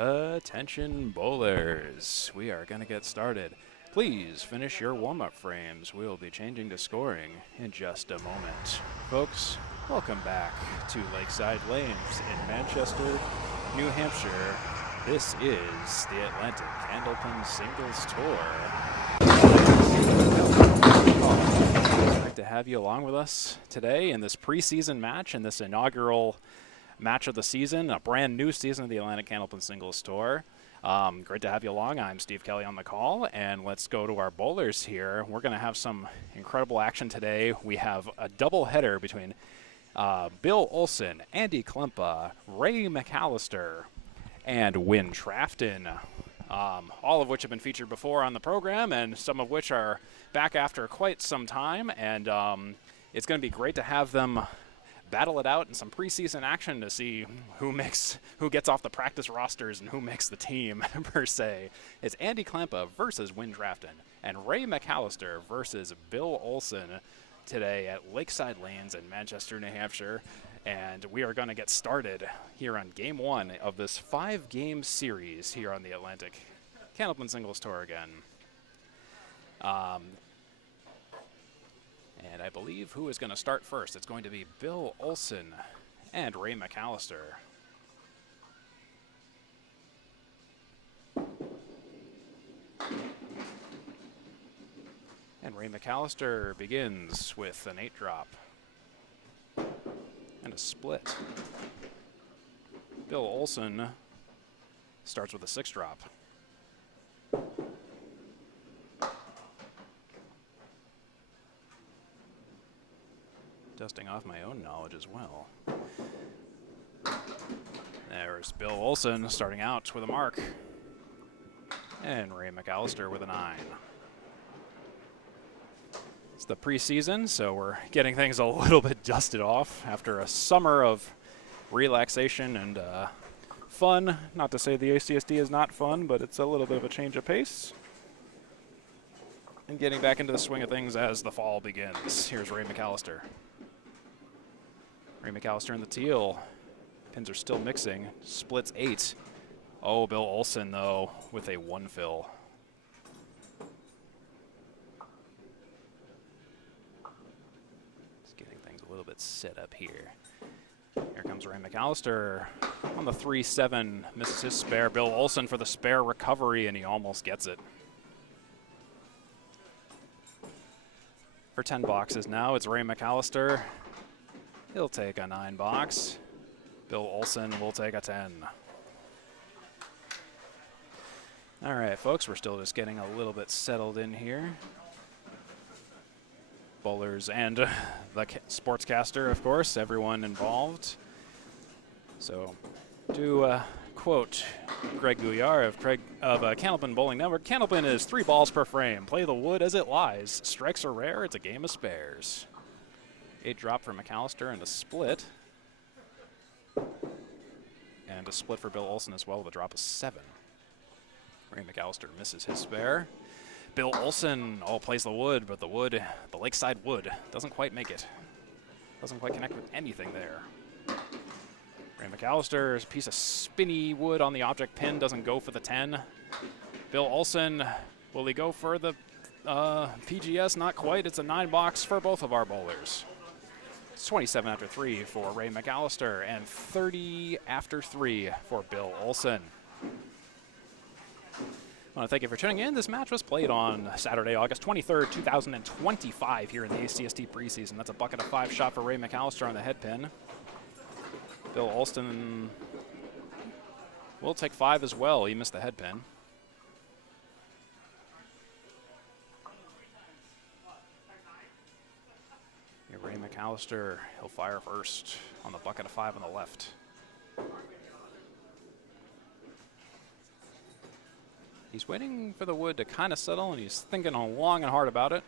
Attention bowlers, we are going to get started. Please finish your warm-up frames. We'll be changing to scoring in just a moment. Folks, welcome back to Lakeside Lanes in Manchester, New Hampshire. This is the Atlantic Candlepin Singles Tour. I'd like to have you along with us today in this preseason match, in this inaugural match of the season, a brand new season of the Atlantic Candlepin Singles Tour. Great to have you along. I'm Steve Kelly on the call, and let's go to our bowlers here. We're going to have some incredible action today. We have a double header between Bill Olson, Andy Klempa, Ray McAllister, and Win Trafton, all of which have been featured before on the program, and some of which are back after quite some time. And it's going to be great to have them battle it out in some preseason action to see who gets off the practice rosters and who makes the team, per se. It's Andy Klempa versus Win Trafton and Ray McAllister versus Bill Olson today at Lakeside Lanes in Manchester, New Hampshire. And we are going to get started here on game one of this 5-game series here on the Atlantic Candlepin Singles Tour again. And I believe who is going to start first? It's going to be Bill Olson and Ray McAllister. And Ray McAllister begins with an 8-drop and a split. Bill Olson starts with a 6-drop. Dusting off my own knowledge as well. There's Bill Olson starting out with a mark. And Ray McAllister with a 9. It's the preseason, so we're getting things a little bit dusted off after a summer of relaxation and fun. Not to say the ACST is not fun, but it's a little bit of a change of pace. And getting back into the swing of things as the fall begins. Here's Ray McAllister. Ray McAllister in the teal. Pins are still mixing. Splits 8. Oh, Bill Olson, though, with a 1-fill. Just getting things a little bit set up here. Here comes Ray McAllister on the 3-7. Misses his spare. Bill Olson for the spare recovery, and he almost gets it. For 10 boxes now, it's Ray McAllister. He'll take a 9 box. Bill Olson will take a 10. All right, folks, we're still just getting a little bit settled in here. Bowlers and the sportscaster, of course, everyone involved. So to quote Greg Gouillard of Candlepin Bowling Network, Candlepin is 3 balls per frame. Play the wood as it lies. Strikes are rare. It's a game of spares. 8-drop for McAllister and a split. And a split for Bill Olson as well with a drop of 7. Ray McAllister misses his spare. Bill Olson plays the wood, but the Lakeside wood, doesn't quite make it. Doesn't quite connect with anything there. Ray McAllister's piece of spinny wood on the object pin doesn't go for the 10. Bill Olson, will he go for the PGS? Not quite. It's a 9 box for both of our bowlers. It's 27 after 3 for Ray McAllister and 30 after 3 for Bill Olson. I want to thank you for tuning in. This match was played on Saturday, August 23rd, 2025 here in the ACST preseason. That's a bucket of 5 shot for Ray McAllister on the head pin. Bill Olson will take 5 as well. He missed the head pin. Ray McAllister, he'll fire first on the bucket of 5 on the left. He's waiting for the wood to kind of settle, and he's thinking long and hard about it.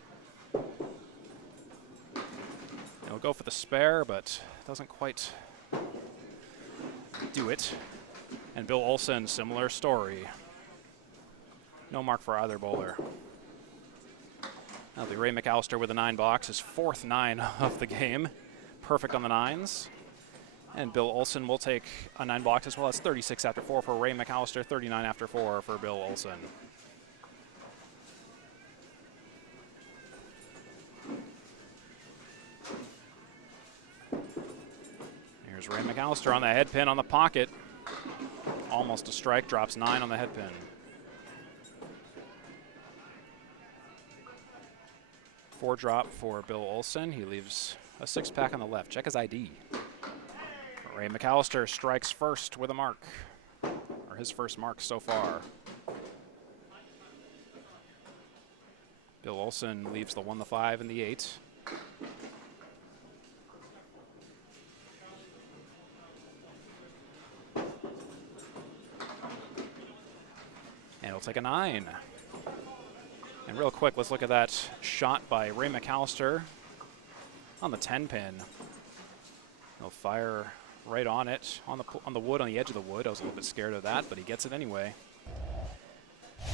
He'll go for the spare, but doesn't quite do it. And Bill Olson, similar story. No mark for either bowler. That'll be Ray McAllister with a 9 box, his 4th 9 of the game. Perfect on the 9s. And Bill Olson will take a 9 box as well. That's 36 after 4 for Ray McAllister, 39 after 4 for Bill Olson. Here's Ray McAllister on the head pin on the pocket. Almost a strike, drops 9 on the head pin. Four drop for Bill Olson. He leaves a 6-pack on the left. Check his ID. Ray McAllister strikes first with a mark, or his first mark so far. Bill Olson leaves the 1, the 5, and the 8. And he'll take a 9. And real quick, let's look at that shot by Ray McAllister on the 10 pin. He'll fire right on it, on the wood, on the edge of the wood. I was a little bit scared of that, but he gets it anyway.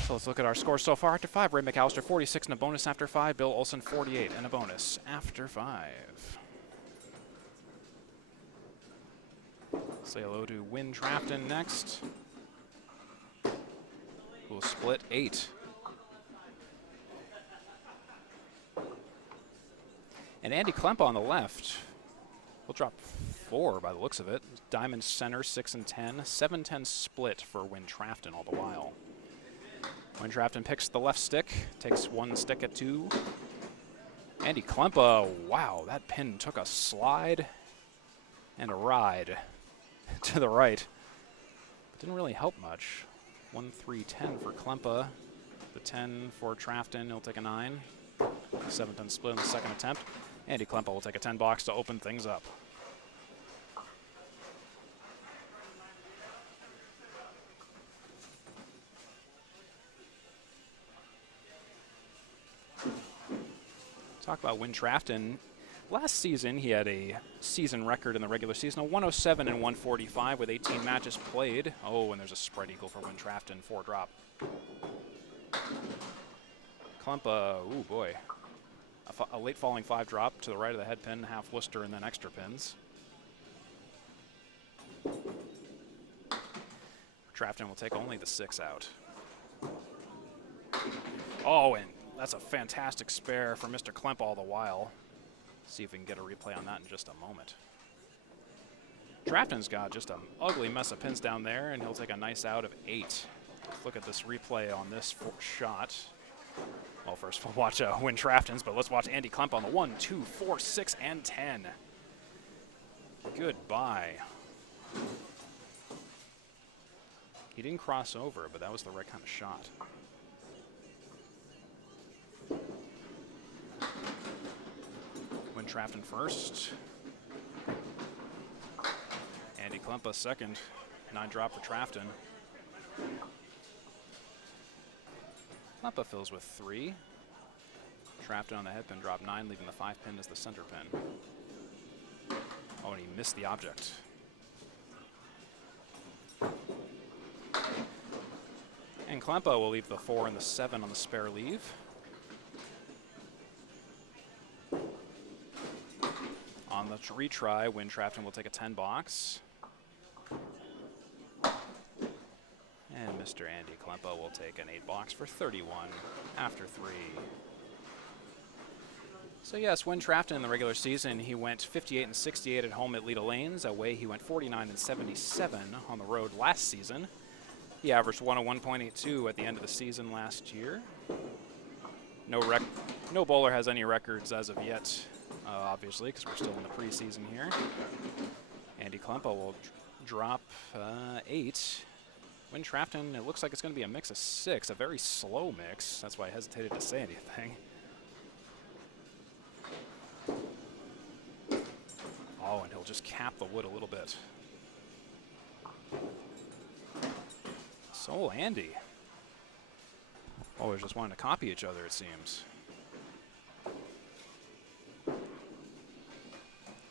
So let's look at our scores so far after 5. Ray McAllister 46 and a bonus after 5. Bill Olson 48 and a bonus after 5. Say hello to Win Trafton next, who will split 8. And Andy Klempa on the left will drop 4 by the looks of it. Diamond center, 6 and 10. 7-10 split for Win Trafton all the while. Win Trafton picks the left stick, takes 1 stick at 2. Andy Klempa, wow, that pin took a slide and a ride to the right. But didn't really help much. 1, 3, 10 for Klempa. The 10 for Trafton, he'll take a 9. 7-10 split in the second attempt. Andy Klempa will take a 10 box to open things up. Talk about Win Trafton. Last season, he had a season record in the regular season of 107 and 145 with 18 matches played. Oh, and there's a spread eagle for Win Trafton, 4 drop. Klempa, ooh boy. A late falling 5 drop to the right of the head pin, half Worcester, and then extra pins. Trafton will take only the 6 out. Oh, and that's a fantastic spare for Mr. Klempa all the while. See if we can get a replay on that in just a moment. Trafton's got just an ugly mess of pins down there, and he'll take a nice out of 8. Let's look at this replay on this shot. Well, first we'll watch Win Trafton's, but let's watch Andy Klempa on the 1, 2, 4, 6, and 10. Goodbye. He didn't cross over, but that was the right kind of shot. Win Trafton first. Andy Klempa second. 9 drop for Trafton. Klempa fills with 3. Trafton on the head pin, drop 9, leaving the 5 pin as the center pin. Oh, and he missed the object. And Klempa will leave the 4 and the 7 on the spare leave. On the retry, Win Trafton will take a 10 box. And Mr. Andy Klempa will take an 8 box for 31 after 3. So yes, Win Trafton in the regular season, he went 58 and 68 at home at Leda Lanes. Away, he went 49 and 77 on the road last season. He averaged 101.82 at the end of the season last year. No bowler has any records as of yet, obviously, because we're still in the preseason here. Andy Klempa will drop 8. Win Trafton, it looks like it's going to be a mix of 6, a very slow mix. That's why I hesitated to say anything. Oh, and he'll just cap the wood a little bit. So Andy. Always just wanting to copy each other, it seems.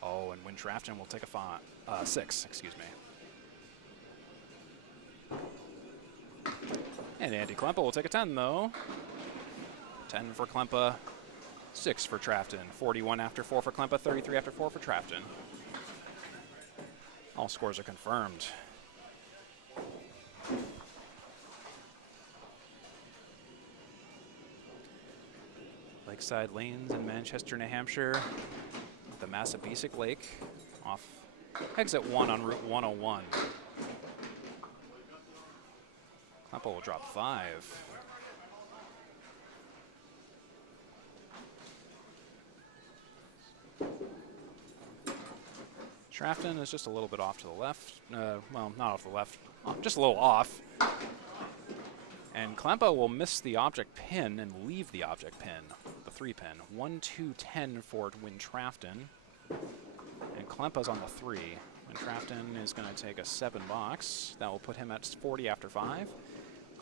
Oh, and Win Trafton will take a 6, excuse me. And Andy Klempa will take a 10, though. 10 for Klempa, 6 for Trafton. 41 after 4 for Klempa, 33 after 4 for Trafton. All scores are confirmed. Lakeside Lanes in Manchester, New Hampshire. The Massabesic Lake off exit 1 on Route 101. Klempa will drop 5. Trafton is just a little bit off to the left. Well, not off the left, just a little off. And Klempa will miss the object pin and leave the object pin, the 3-pin. 1, 2, 10 for Win Trafton. And Klempa's on the 3. Win Trafton is going to take a 7 box. That will put him at 40 after 5.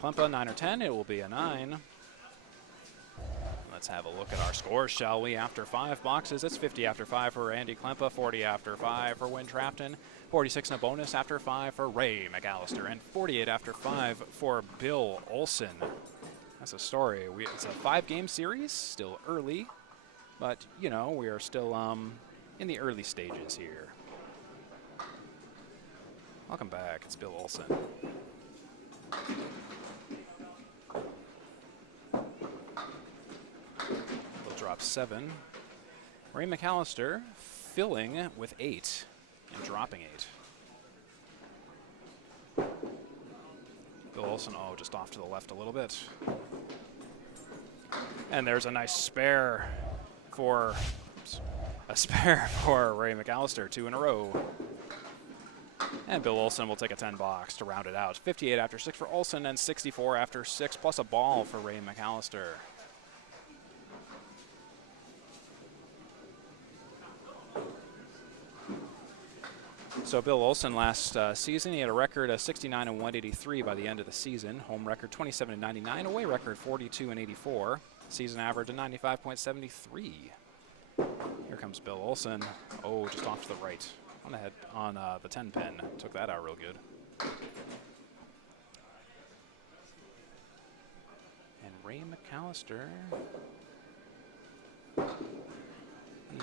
Klempa 9 or 10, it will be a 9. Let's have a look at our scores, shall we? After 5 boxes, it's 50 after 5 for Andy Klempa, 40 after 5 for Win Trafton, 46 in a bonus after 5 for Ray McAllister, and 48 after 5 for Bill Olson. That's a story. It's a 5-game series, still early, but, you know, we are still in the early stages here. Welcome back. It's Bill Olson. Drop 7. Ray McAllister filling with 8 and dropping 8. Bill Olson, oh, just off to the left a little bit. And there's a nice spare for Ray McAllister, 2 in a row. And Bill Olson will take a 10 box to round it out. 58 after 6 for Olson and 64 after 6 plus a ball for Ray McAllister. So Bill Olson last season, he had a record of 69 and 183 by the end of the season. Home record 27 and 99, away record 42 and 84. Season average of 95.73. Here comes Bill Olson. Oh, just off to the right. On the head on the 10 pin. Took that out real good. And Ray McAllister. He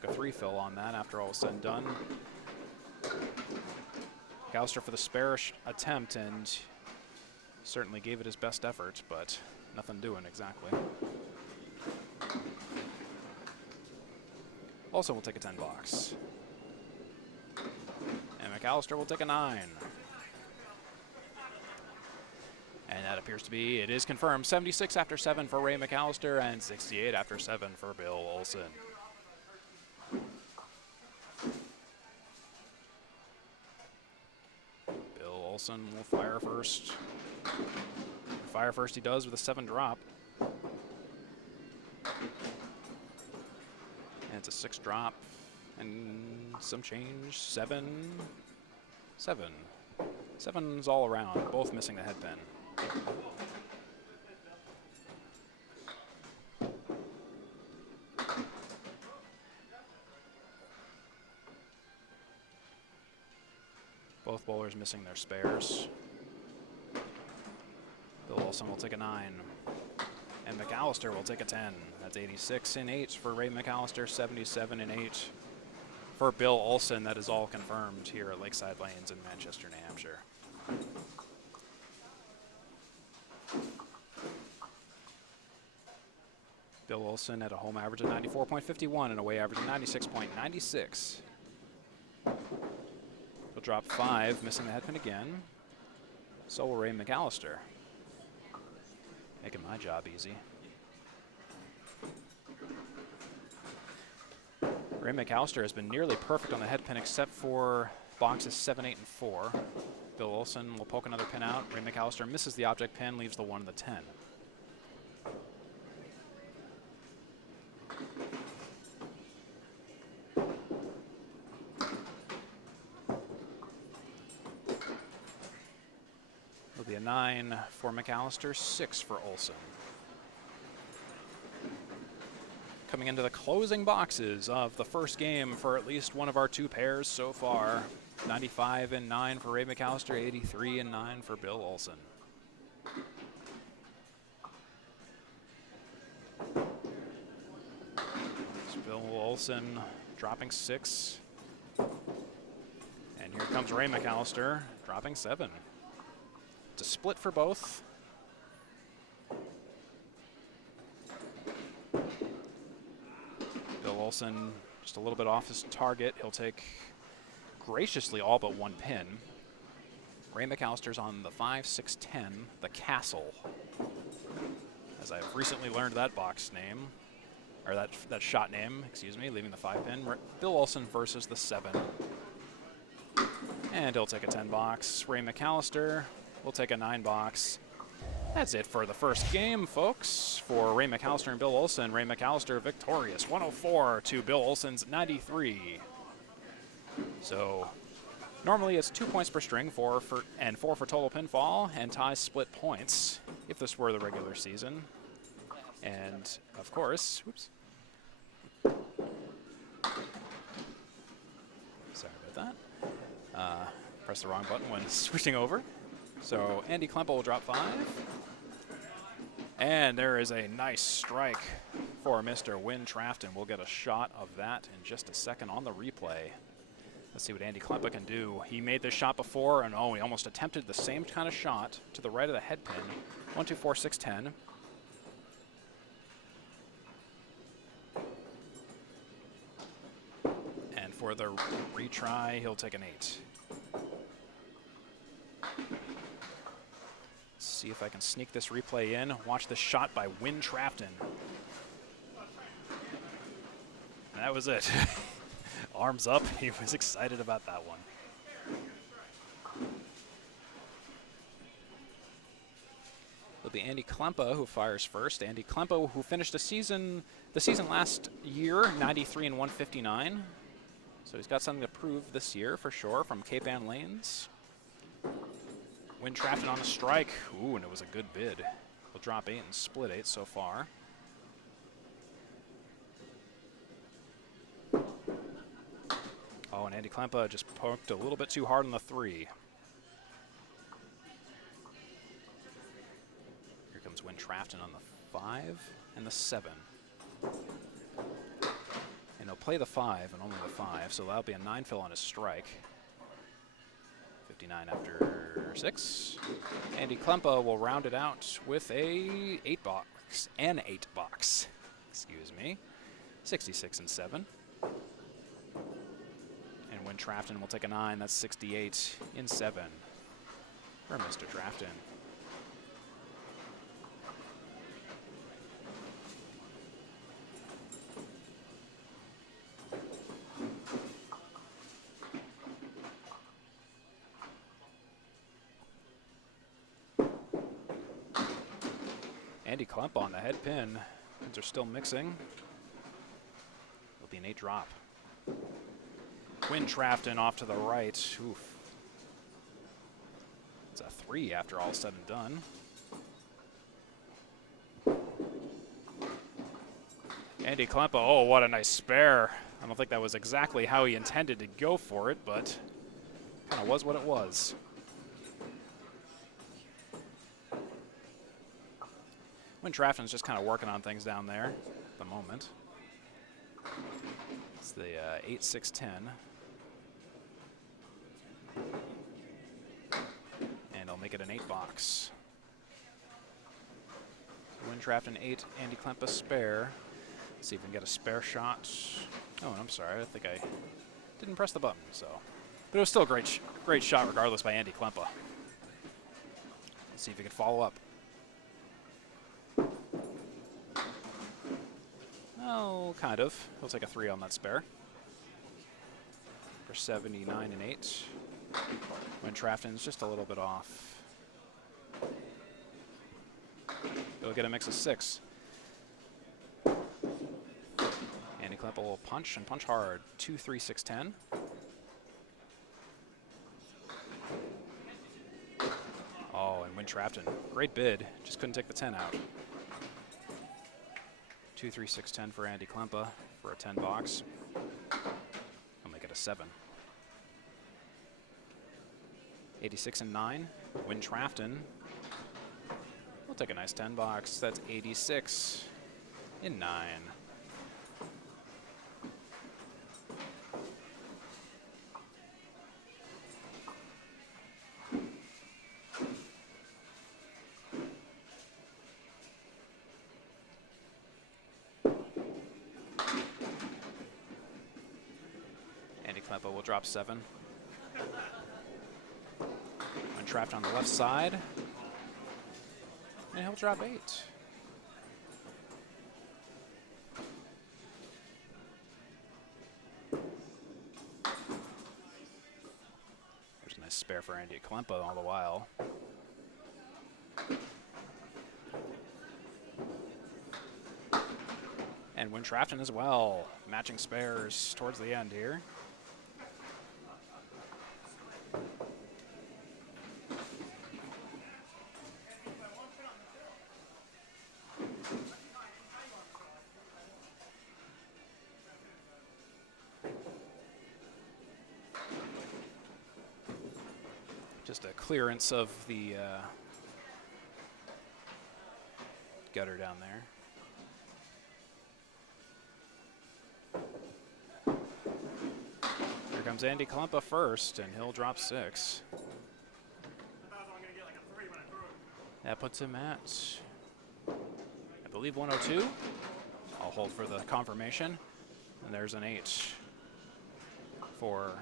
took a 3-fill on that after all was said and done. McAllister for the spare attempt and certainly gave it his best effort, but nothing doing exactly. Also will take a 10 box. And McAllister will take a 9. And that appears to be, it is confirmed, 76 after 7 for Ray McAllister and 68 after 7 for Bill Olson. Bill Olson will fire first. Fire first he does with a 7 drop. And it's a 6 drop and some change. 7. 7. 7's all around, both missing the head pin. Both bowlers missing their spares. Bill Olson will take a 9. And McAllister will take a 10. That's 86 and 8 for Ray McAllister, 77 and 8 for Bill Olson. That is all confirmed here at Lakeside Lanes in Manchester, New Hampshire. Bill Olson at a home average of 94.51 and away average of 96.96. He'll drop 5, missing the head pin again. So will Ray McAllister. Making my job easy. Ray McAllister has been nearly perfect on the head pin except for boxes 7, 8, and 4. Bill Olson will poke another pin out. Ray McAllister misses the object pin, leaves the 1 and the 10. It'll be a 9 for McAllister, 6 for Olson. Coming into the closing boxes of the first game for at least one of our 2 pairs so far. 95 and 9 for Ray McAllister, 83 and 9 for Bill Olson. Bill Olson dropping 6. And here comes Ray McAllister, dropping 7. It's a split for both. Bill Olson just a little bit off his target. He'll take graciously all but 1 pin. Ray McAllister's on the 5-6-10, the Castle. As I've recently learned that box name, or that shot name, excuse me, leaving the 5 pin. Bill Olson versus the 7. And he'll take a 10 box. Ray McAllister will take a 9 box. That's it for the first game, folks. For Ray McAllister and Bill Olson, Ray McAllister victorious, 104 to Bill Olson's 93. So normally it's 2 points per string, 4 for total pinfall, and ties split points if this were the regular season. And of course, whoops. Sorry about that. Press the wrong button when switching over. So Andy Klempa will drop 5. And there is a nice strike for Mr. Win Trafton. We'll get a shot of that in just a second on the replay. Let's see what Andy Klempa can do. He made this shot before, and oh, he almost attempted the same kind of shot to the right of the head pin. 1, 2, 4, 6, 10. And for the retry, he'll take an 8. See if I can sneak this replay in. Watch the shot by Win Trafton. And that was it. Arms up. He was excited about that one. It'll be Andy Klempa who fires first. Andy Klempa, who finished the season last year, 93 and 159. So he's got something to prove this year for sure from Cape Ann Lanes. Win Trafton on a strike. Ooh, and it was a good bid. We'll drop 8 and split 8 so far. Oh, and Andy Klempa just poked a little bit too hard on the 3. Here comes Win Trafton on the 5 and the 7. And he'll play the 5 and only the 5, so that'll be a 9 fill on his strike. 59 after 6. Andy Klempa will round it out with a 8 box. An 8 box. Excuse me. 66 and 7. And Win Trafton will take a 9. That's 68 in 7 for Mr. Trafton. Andy Klempa on the head pin. Pins are still mixing. It'll be an 8 drop. Win Trafton off to the right. Oof. It's a 3 after all said and done. Andy Klempa, oh, what a nice spare. I don't think that was exactly how he intended to go for it, but kind of was what it was. Win Trafton's just kind of working on things down there at the moment. It's the 8-6-10. And I'll make it an 8 box. Win Trafton 8, Andy Klempa spare. Let's see if we can get a spare shot. Oh, and I'm sorry, I think I didn't press the button, so. But it was still a great shot regardless by Andy Klempa. Let's see if he can follow up. Oh, kind of. He'll take a 3 on that spare. For 79 and 8. Win Trafton's just a little bit off. He'll get a mix of 6. Andy Klempa will punch and punch hard. 2, 3, 6, 10. Oh, and Win Trafton. Great bid. Just couldn't take the 10 out. 2, 3, 6, 10 for Andy Klempa for a 10 box. I'll make it a 7. 86 and 9. Win Trafton. We'll take a nice 10 box. That's 86 in 9. Klempa will drop 7. And Trafton on the left side. And he'll drop 8. There's a nice spare for Andy Klempa all the while. And Win Trafton as well, matching spares towards the end here. Just a clearance of the gutter down there. Here comes Andy Klempa first, and he'll drop 6. That puts him at, I believe, 102. I'll hold for the confirmation. And there's an 8 for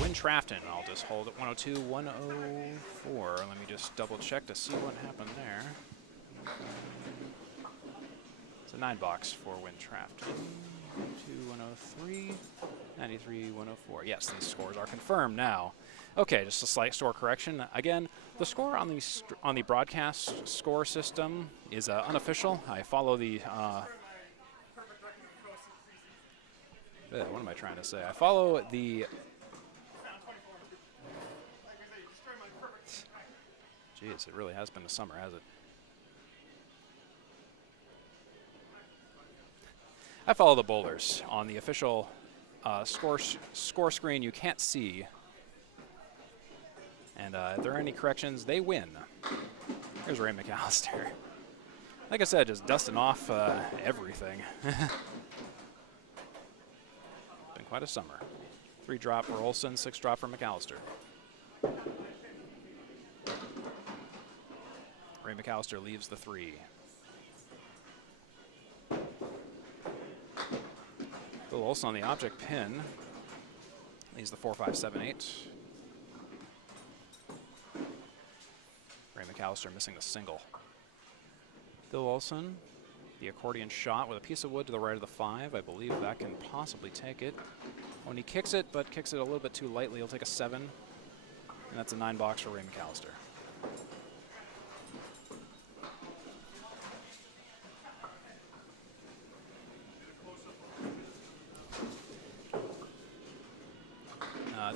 Win Trafton. I'll just hold at 102, 104. Let me just double check to see what happened there. It's a 9 box for Win Trafton. 102, 103, 93, 104. Yes, these scores are confirmed now. Okay, just a slight score correction. Again, the score on the broadcast score system is unofficial. I follow the what am I trying to say? I follow the Jeez, it really has been a summer, has it? I follow the bowlers on the official score screen. You can't see. And if there are any corrections, they win. Here's Ray McAllister. Like I said, just dusting off everything. Been quite a summer. 3 drop for Olson, 6 drop for McAllister. Ray McAllister leaves the 3. Bill Olson on the object pin. Leaves the 4, 5, 7, 8. Ray McAllister missing the single. Bill Olson, the accordion shot with a piece of wood to the right of the 5. I believe that can possibly take it. When he kicks it, but kicks it a little bit too lightly, he'll take a 7. And that's a 9 box for Ray McAllister.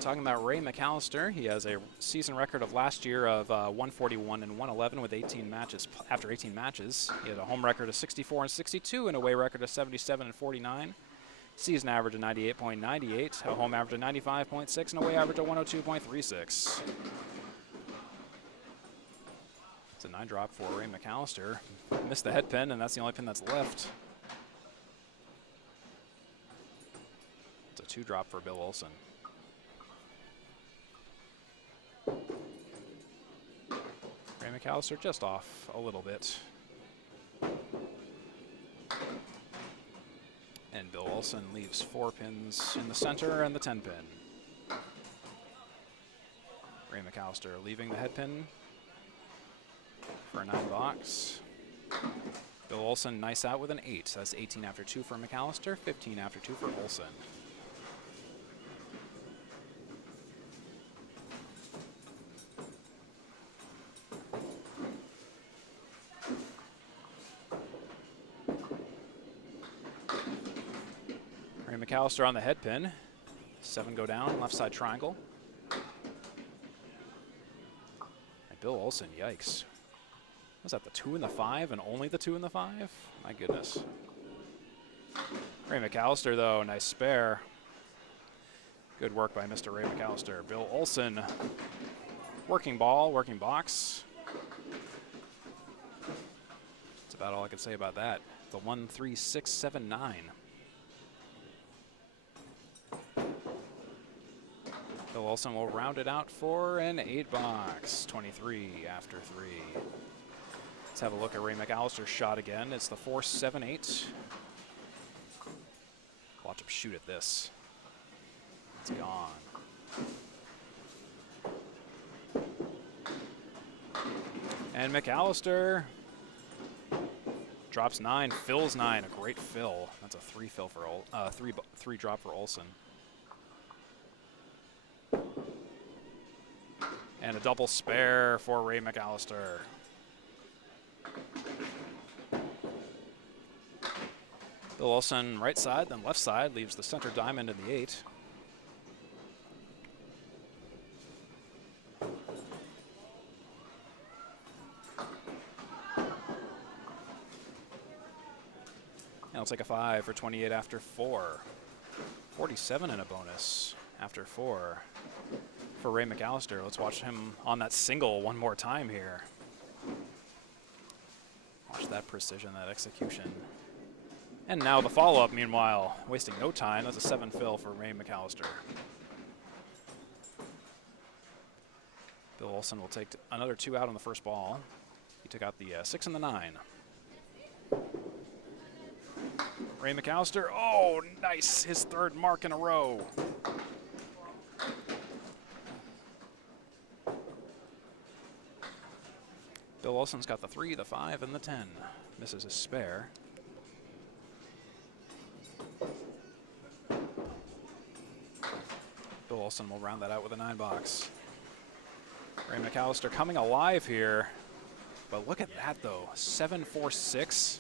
Talking about Ray McAllister, he has a season record of last year of 141 and 111 with 18 matches. After 18 matches, he had a home record of 64 and 62 and a away record of 77 and 49. Season average of 98.98, a home average of 95.6, and a away average of 102.36. It's a 9 drop for Ray McAllister. Missed the head pin, and that's the only pin that's left. It's a 2 drop for Bill Olson. Ray McAllister just off a little bit. And Bill Olson leaves 4 pins in the center and the 10 pin. Ray McAllister leaving the head pin for a 9 box. Bill Olson nice out with an 8. That's 18 after 2 for McAllister, 15 after 2 for Olson. McAllister on the head pin. 7 go down, left side triangle. And Bill Olson, yikes. Was that the 2 and the 5 and only the 2 and the 5? My goodness. Ray McAllister though, nice spare. Good work by Mr. Ray McAllister. Bill Olson, working ball, working box. That's about all I can say about that. The 1, 3, 6, 7, 9. Bill Olson will round it out for an 8 box, 23 after 3. Let's have a look at Ray McAllister's shot again. It's the 4, 7, 8. Watch him shoot at this. It's gone. And McAllister drops 9, fills 9. A great fill. That's a 3 fill for three drop for Olson. And a double spare for Ray McAllister. Bill Olson right side, then left side, leaves the center diamond in the 8. And he'll take a 5 for 28 after 4. 47 in a bonus after 4 for Ray McAllister. Let's watch him on that single one more time here. Watch that precision, that execution. And now the follow-up, meanwhile, wasting no time. That's a 7 fill for Ray McAllister. Bill Olson will take another 2 out on the first ball. He took out the 6 and the 9. Ray McAllister, oh, nice, his 3rd mark in a row. Bill Olson's got the 3, the 5, and the 10. Misses his spare. Bill Olson will round that out with a 9 box. Ray McAllister coming alive here. But look at that, though. 7-4-6.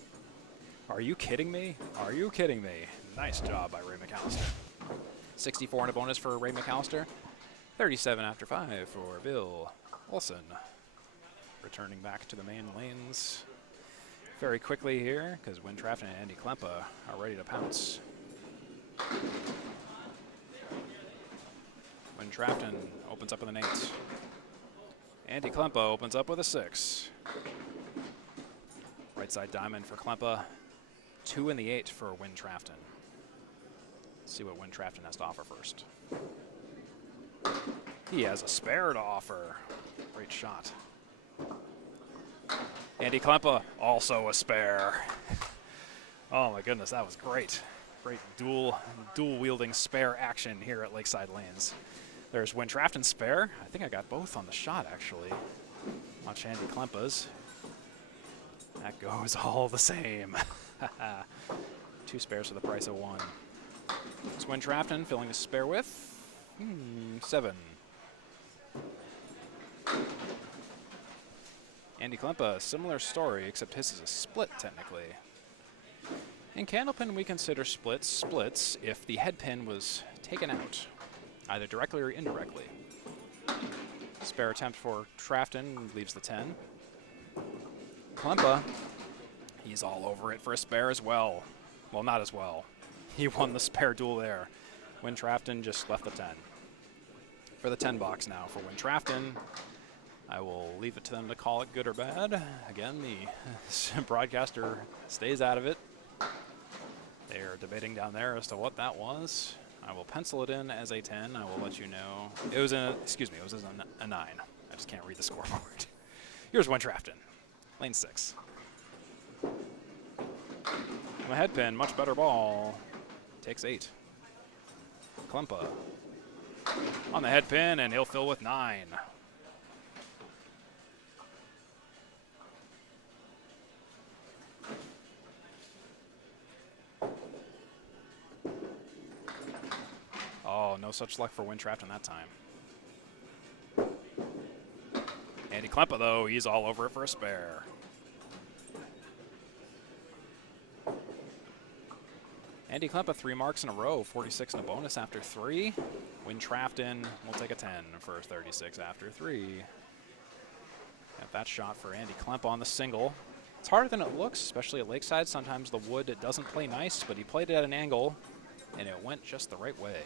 Are you kidding me? Are you kidding me? Nice job by Ray McAllister. 64 in a bonus for Ray McAllister. 37 after 5 for Bill Olson. Returning back to the main lanes very quickly here because Win Trafton and Andy Klempa are ready to pounce. Win Trafton opens up with an 8. Andy Klempa opens up with a 6. Right side diamond for Klempa. 2 in the 8 for Win Trafton. Let's see what Win Trafton has to offer first. He has a spare to offer. Great shot. Andy Klempa, also a spare. Oh my goodness, that was great. Great dual-wielding spare action here at Lakeside Lanes. There's Win Trafton's spare. I think I got both on the shot, actually. Watch Andy Klempa's. That goes all the same. 2 spares for the price of 1. It's Win Trafton filling the spare with 7. Andy Klempa, similar story, except his is a split, technically. In Candlepin, we consider splits if the head pin was taken out, either directly or indirectly. Spare attempt for Trafton leaves the 10. Klempa, he's all over it for a spare as well. Well, not as well. He won the spare duel there. Win Trafton just left the 10. For the 10 box now for Win Trafton, I will leave it to them to call it good or bad. Again, the broadcaster stays out of it. They are debating down there as to what that was. I will pencil it in as a 10. I will let you know. It was a 9. I just can't read the scoreboard. Here's Win Trafton, lane 6. On the head pin, much better ball. Takes 8. Klempa on the head pin, and he'll fill with 9. Oh, no such luck for Win Trafton that time. Andy Klempa, though, he's all over it for a spare. Andy Klempa, 3 marks in a row, 46 in a bonus after 3. Win Trafton will take a 10 for 36 after 3. Got that shot for Andy Klempa on the single. It's harder than it looks, especially at Lakeside. Sometimes the wood, it doesn't play nice, but he played it at an angle, and it went just the right way.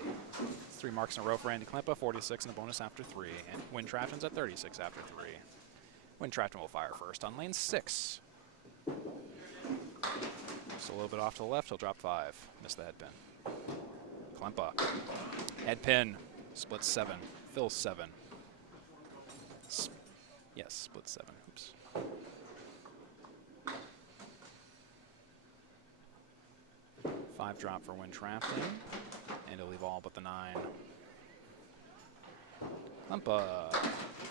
3 marks in a row for Andy Klempa, 46 in a bonus after 3. And Win Trafton's at 36 after 3. Win Trafton will fire first on lane 6. Just a little bit off to the left, he'll drop 5. Missed the head pin. Klempa. Head pin. Split 7. Fills 7. Yes, split 7. Oops. Five drop for Win Trafton. And he'll leave all but the 9. Klempa.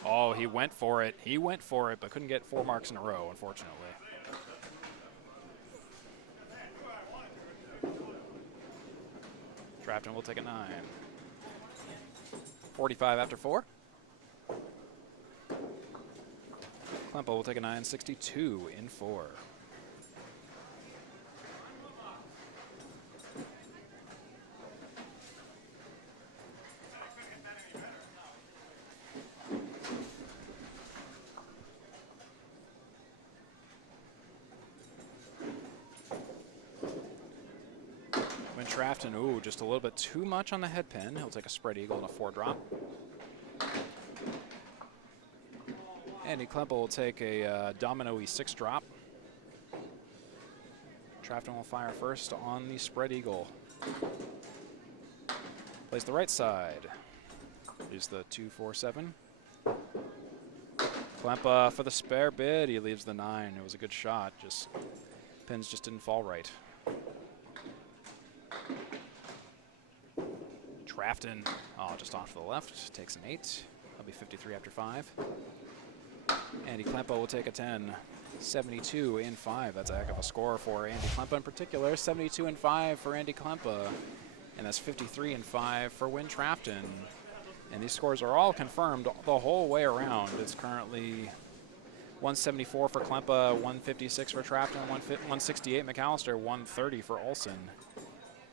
Oh, he went for it. He went for it, but couldn't get 4 marks in a row, unfortunately. Trafton will take a 9. 45 after 4. Klempa will take a 9, 62 in 4. Trafton, ooh, just a little bit too much on the head pin. He'll take a spread eagle and a 4 drop. Andy Klempa will take a domino E6 drop. Trafton will fire first on the spread eagle. Plays the right side. Leaves the 2-4-7. Klempa for the spare bid. He leaves the 9. It was a good shot. Just pins just didn't fall right. Trafton, oh, just off to the left, takes an 8. That'll be 53 after 5. Andy Klempa will take a 10. 72 in 5. That's a heck of a score for Andy Klempa in particular. 72 in 5 for Andy Klempa. And that's 53 in 5 for Win Trafton. And these scores are all confirmed the whole way around. It's currently 174 for Klempa, 156 for Trafton, 168 McAllister, 130 for Olson.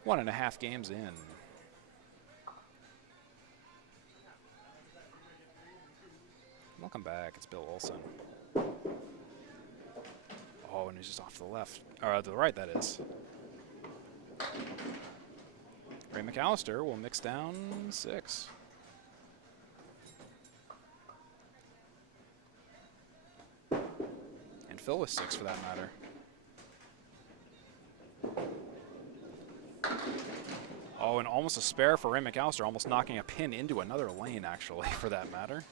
1.5 games in. Welcome back, it's Bill Olson. Oh, and he's just off to the left, or to the right, that is. Ray McAllister will mix down 6. And Phil with 6 for that matter. Oh, and almost a spare for Ray McAllister, almost knocking a pin into another lane, actually, for that matter.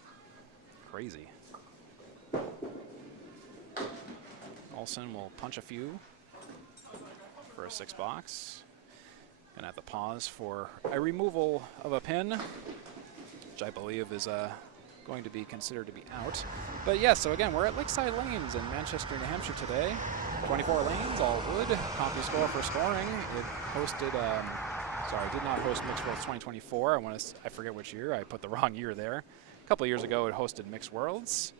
Crazy. Olson will punch a few for a 6 box. Gonna have to pause for a removal of a pin, which I believe is going to be considered to be out. But yes, so again, we're at Lakeside Lanes in Manchester, New Hampshire today. 24 lanes, all wood. CompuScore for scoring. It hosted, sorry, did not host Mixed Worlds 2024. I forget which year. I put the wrong year there. A couple of years ago, it hosted Mixed Worlds,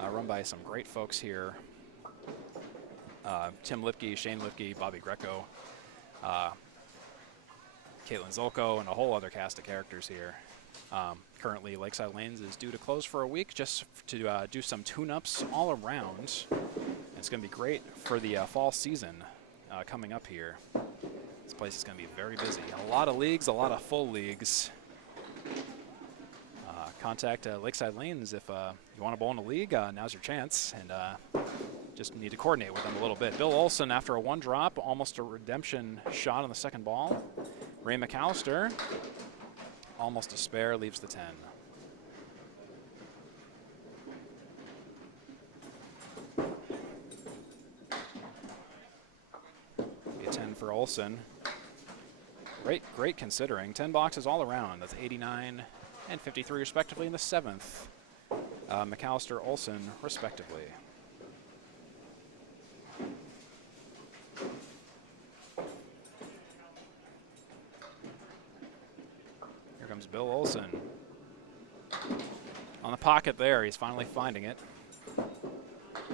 run by some great folks here. Tim Lipke, Shane Lipke, Bobby Greco, Caitlin Zolko, and a whole other cast of characters here. Currently, Lakeside Lanes is due to close for a week just to do some tune-ups all around. It's going to be great for the fall season coming up here. This place is going to be very busy. A lot of leagues, a lot of full leagues. Contact Lakeside Lanes if you want to bowl in a league. Now's your chance, and just need to coordinate with them a little bit. Bill Olson, after a 1 drop, almost a redemption shot on the second ball. Ray McAllister, almost a spare, leaves the 10. A 10 for Olson. Great considering. 10 boxes all around. That's 89 and 53 respectively in the 7th. McAllister, Olson, respectively. Here comes Bill Olson. On the pocket there, he's finally finding it.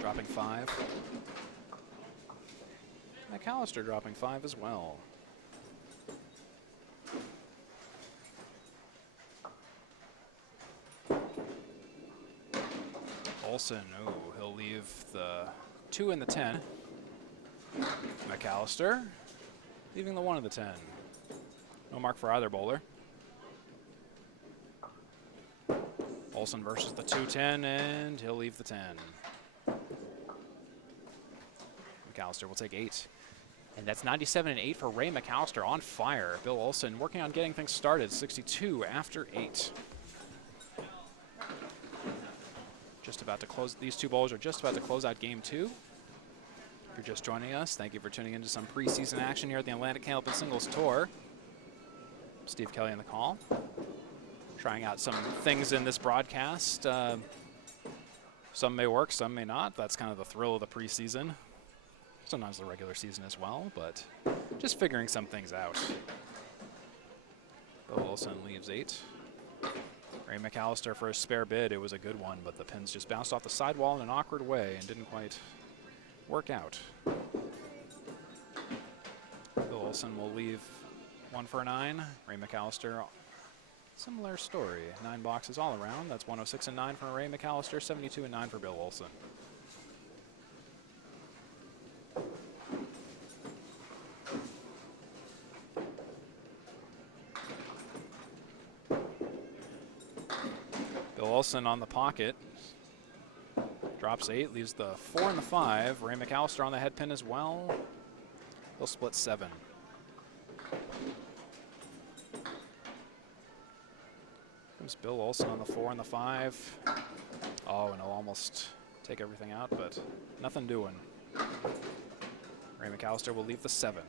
Dropping 5. McAllister dropping 5 as well. Olson, oh, he'll leave the 2 and the 10. McAllister leaving the 1 and the 10. No mark for either bowler. Olson versus the 2-10, and he'll leave the 10. McAllister will take 8. And that's 97 and 8 for Ray McAllister on fire. Bill Olson working on getting things started, 62 after 8. Just about to close. These two bowlers are just about to close out game 2. If you're just joining us, thank you for tuning into some preseason action here at the Atlantic Candlepin Singles Tour. Steve Kelly on the call. Trying out some things in this broadcast. Some may work, some may not. That's kind of the thrill of the preseason. Sometimes the regular season as well, but just figuring some things out. Bill Olson leaves 8. Ray McAllister for a spare bid. It was a good one, but the pins just bounced off the sidewall in an awkward way and didn't quite work out. Bill Olson will leave 1 for a 9. Ray McAllister, similar story. 9 boxes all around. That's 106 and 9 for Ray McAllister, 72 and 9 for Bill Olson. Bill Olson on the pocket. Drops 8, leaves the 4 and the 5. Ray McAllister on the head pin as well. He'll split 7. Comes Bill Olson on the 4 and the 5. Oh, and he'll almost take everything out, but nothing doing. Ray McAllister will leave the 7.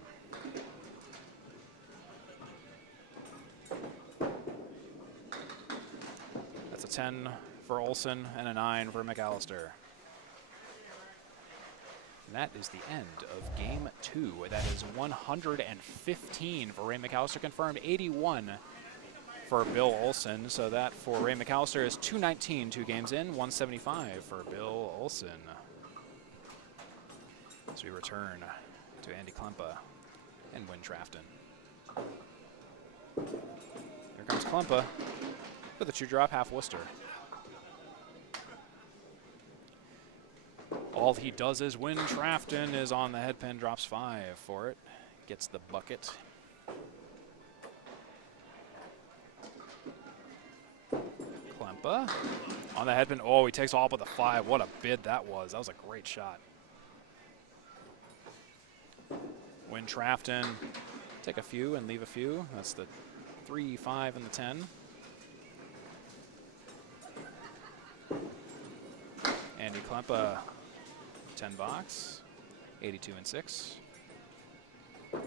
That's a 10 for Olson and a 9 for McAllister. And that is the end of game 2. That is 115 for Ray McAllister confirmed, 81 for Bill Olson. So that for Ray McAllister is 219, 2 games in, 175 for Bill Olson. As we return to Andy Klempa and Win Trafton. Here comes Klempa with a 2-drop half Worcester. All he does is win. Trafton is on the head pin, drops 5 for it. Gets the bucket. Klempa on the head pin. Oh, he takes all but the 5. What a bid that was. That was a great shot. Win Trafton. Take a few and leave a few. That's the 3, 5, and the 10. Andy Klempa. 10 box, 82 and 6. The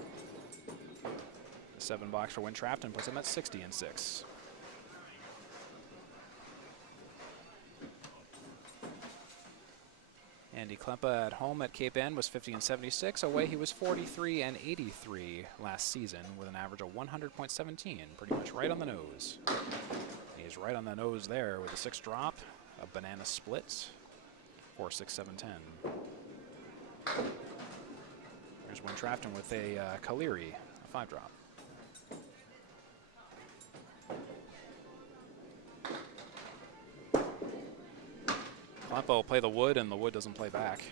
7 box for Win Trafton puts him at 60 and 6. Andy Klempa at home at Cape End was 50 and 76. Away he was 43 and 83 last season with an average of 100.17, pretty much right on the nose. He's right on the nose there with a 6 drop, a banana split. 4, 6, 7, 10. Here's Win Trafton with a Kaliri, a 5 drop. Klempa will play the wood, and the wood doesn't play back.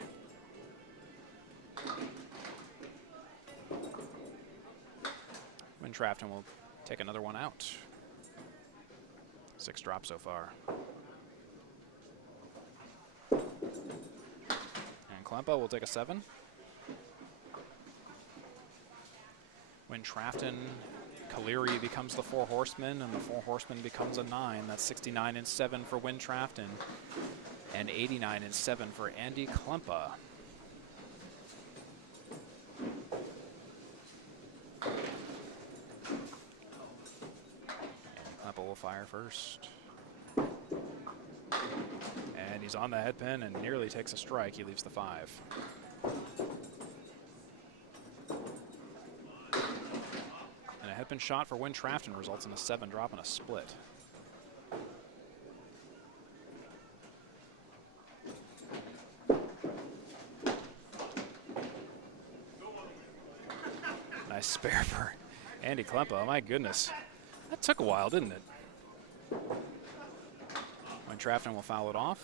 Win Trafton will take another one out. 6 drops so far. Klempa will take a 7. When Trafton, Kaliri becomes the 4 horsemen, and the 4 horsemen becomes a 9. That's 69 and 7 for Win Trafton, and 89 and 7 for Andy Klempa. Andy Klempa will fire first. And he's on the head pin and nearly takes a strike. He leaves the 5. And a head pin shot for Win Trafton results in a 7 drop and a split. Nice spare for Andy Klempa. Oh my goodness. That took a while, didn't it? Win Trafton will foul it off.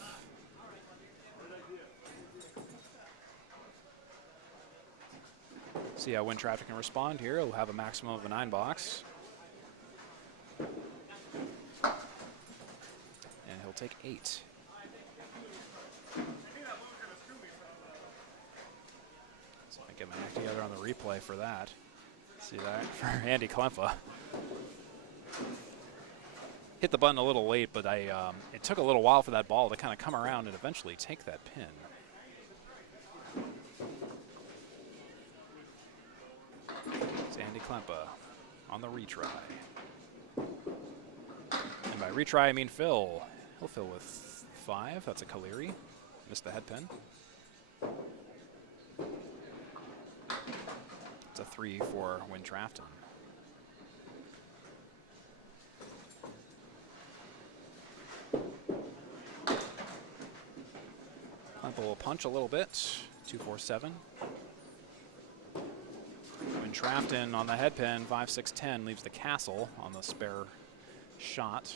See how Win Trafton can respond here. He'll have a maximum of a 9 box. And he'll take 8. So I get my act together on the replay for that. See that for Andy Klempa. Hit the button a little late, but it took a little while for that ball to kind of come around and eventually take that pin. It's Andy Klempa on the retry. And retry, I mean Phil. He'll fill with 5. That's a Kaleri. Missed the head pin. It's a 3 for Win Trafton. Klempa will punch a little bit. 2-4-7. Win Trafton on the head pin. 5-6-10 leaves the castle on the spare shot.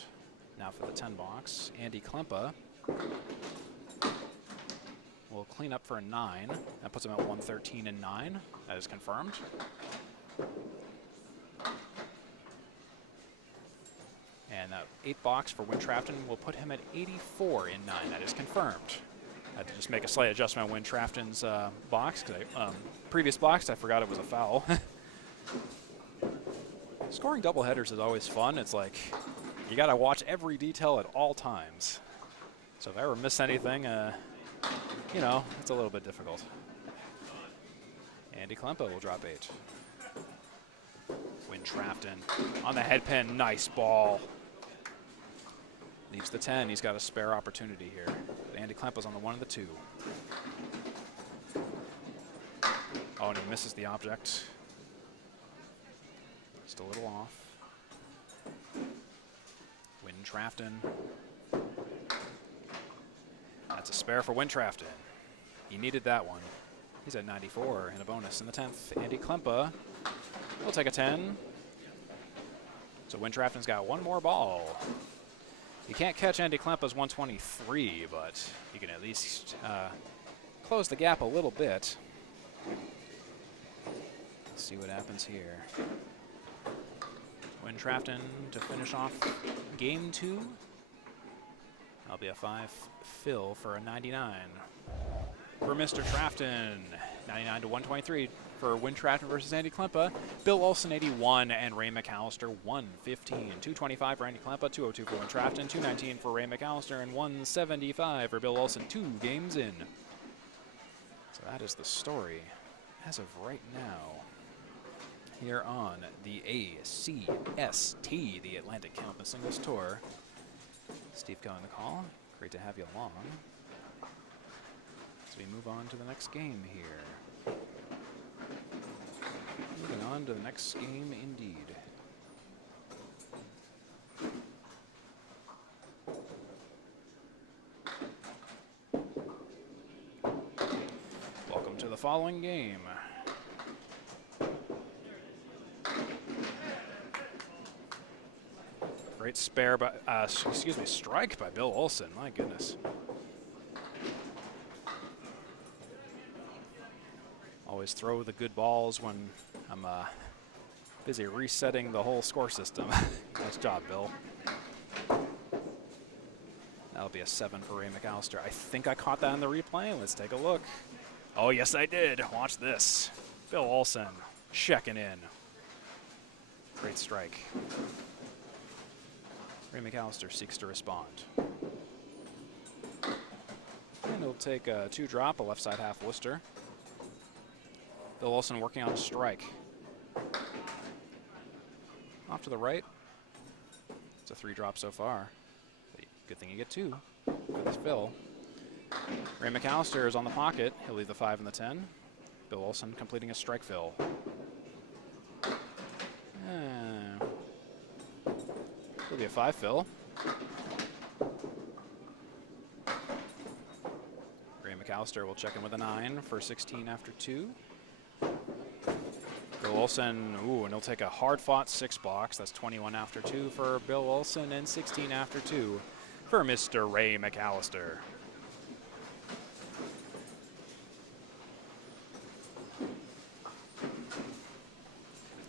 Now for the 10 box. Andy Klempa will clean up for a 9. That puts him at 113 and 9. That is confirmed. And that 8 box for Win Trafton will put him at 84 in 9. That is confirmed. I had to just make a slight adjustment on Win Trafton's box, because previous box I forgot it was a foul. Scoring doubleheaders is always fun. It's like you got to watch every detail at all times. So if I ever miss anything, you know, it's a little bit difficult. Andy Klempa will drop 8. Win Trafton on the head pin. Nice ball. Leaves the 10. He's got a spare opportunity here. But Andy Klempa's on the 1 and the 2. Oh, and he misses the object. Just a little off. Win Trafton. That's a spare for Win Trafton. He needed that one. He's at 94 and a bonus in the 10th. Andy Klempa will take a 10. So Win Trafton's got 1 more ball. You can't catch Andy Klempa's 123, but you can at least close the gap a little bit. Let's see what happens here. Win Trafton to finish off game 2. That'll be a 5 fill for a 99. For Mr. Trafton, 99 to 123 for Win Trafton versus Andy Klempa. Bill Olson 81 and Ray McAllister 115. 225 for Andy Klempa, 202 for Win Trafton, 219 for Ray McAllister, and 175 for Bill Olson. 2 games in. So that is the story as of right now here on the ACST, the Atlantic Candlepin Singles Tour. Steve Kelly on the call. Great to have you along. As we move on to the next game here. Moving on to the next game indeed. Welcome to the following game. Great spare by, strike by Bill Olson. My goodness. Always throw the good balls when I'm busy resetting the whole score system. Nice job, Bill. That'll be a 7 for Ray McAllister. I think I caught that in the replay. Let's take a look. Oh, yes, I did. Watch this. Bill Olson checking in. Great strike. Ray McAllister seeks to respond. And he'll take a 2 drop, a left side half Worcester. Bill Olson working on a strike. Off to the right. It's a 3 drop so far. Good thing you get 2 for this fill. Ray McAllister is on the pocket. He'll leave the 5 and the 10. Bill Olson completing a strike fill. It'll be a 5 fill. Ray McAllister will check in with a 9 for 16 after 2. Bill Olson, and he'll take a hard-fought 6 box. That's 21 after 2 for Bill Olson and 16 after 2 for Mr. Ray McAllister.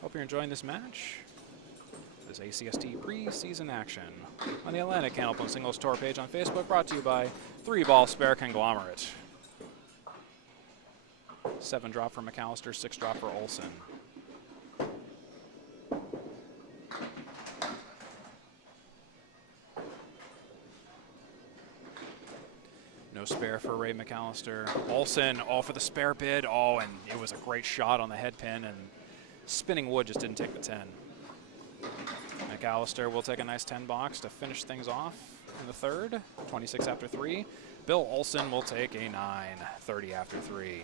Hope you're enjoying this match. This ACST preseason action on the Atlantic Candlepin Singles Tour page on Facebook, brought to you by 3 Ball Spare Conglomerate. 7 drop for McAllister, 6 drop for Olson. No spare for Ray McAllister. Olson, all for the spare bid. Oh, and it was a great shot on the head pin, and spinning wood just didn't take the 10. McAllister will take a nice 10 box to finish things off in the third. 26 after 3. Bill Olson will take a 9, 30 after 3.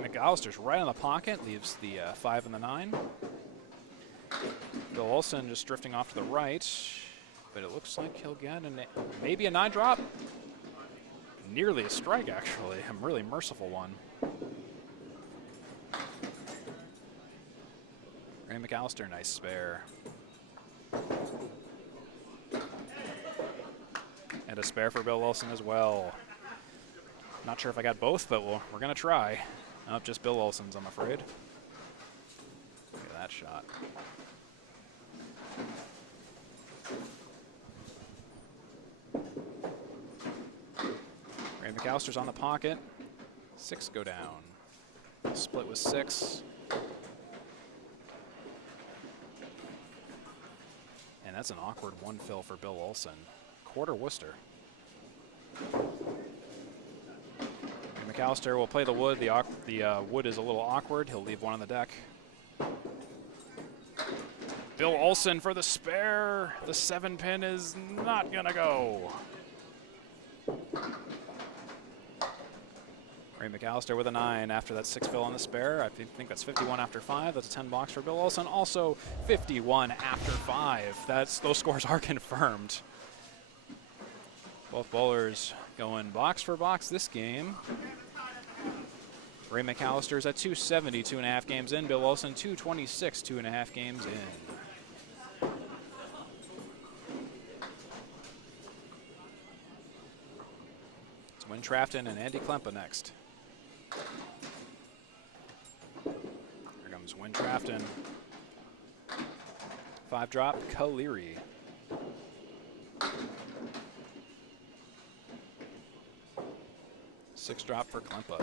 McAllister's right in the pocket, leaves the 5 and the 9. Bill Olson just drifting off to the right, but it looks like he'll get maybe a 9 drop. Nearly a strike, actually. A really merciful one. Ray McAllister, nice spare. And a spare for Bill Olson as well. Not sure if I got both, but we're going to try. Nope, just Bill Olson's, I'm afraid. Look at that shot. Ray McAllister's on the pocket. 6 go down. Split with 6. And that's an awkward 1 fill for Bill Olson. Quarter Worcester. McAllister will play the wood. The wood is a little awkward. He'll leave 1 on the deck. Bill Olson for the spare. The 7 pin is not gonna go. Ray McAllister with a 9 after that 6 fill on the spare. I think that's 51 after 5. That's a 10 box for Bill Olson. Also 51 after 5. Those scores are confirmed. Both bowlers going box for box this game. Ray McAllister's at 270, 2.5 games in. Bill Olson, 226, 2.5 games in. It's Win Trafton and Andy Klempa next. Here comes Win Trafton. 5 drop, Kaleri. Six drop for Klempa.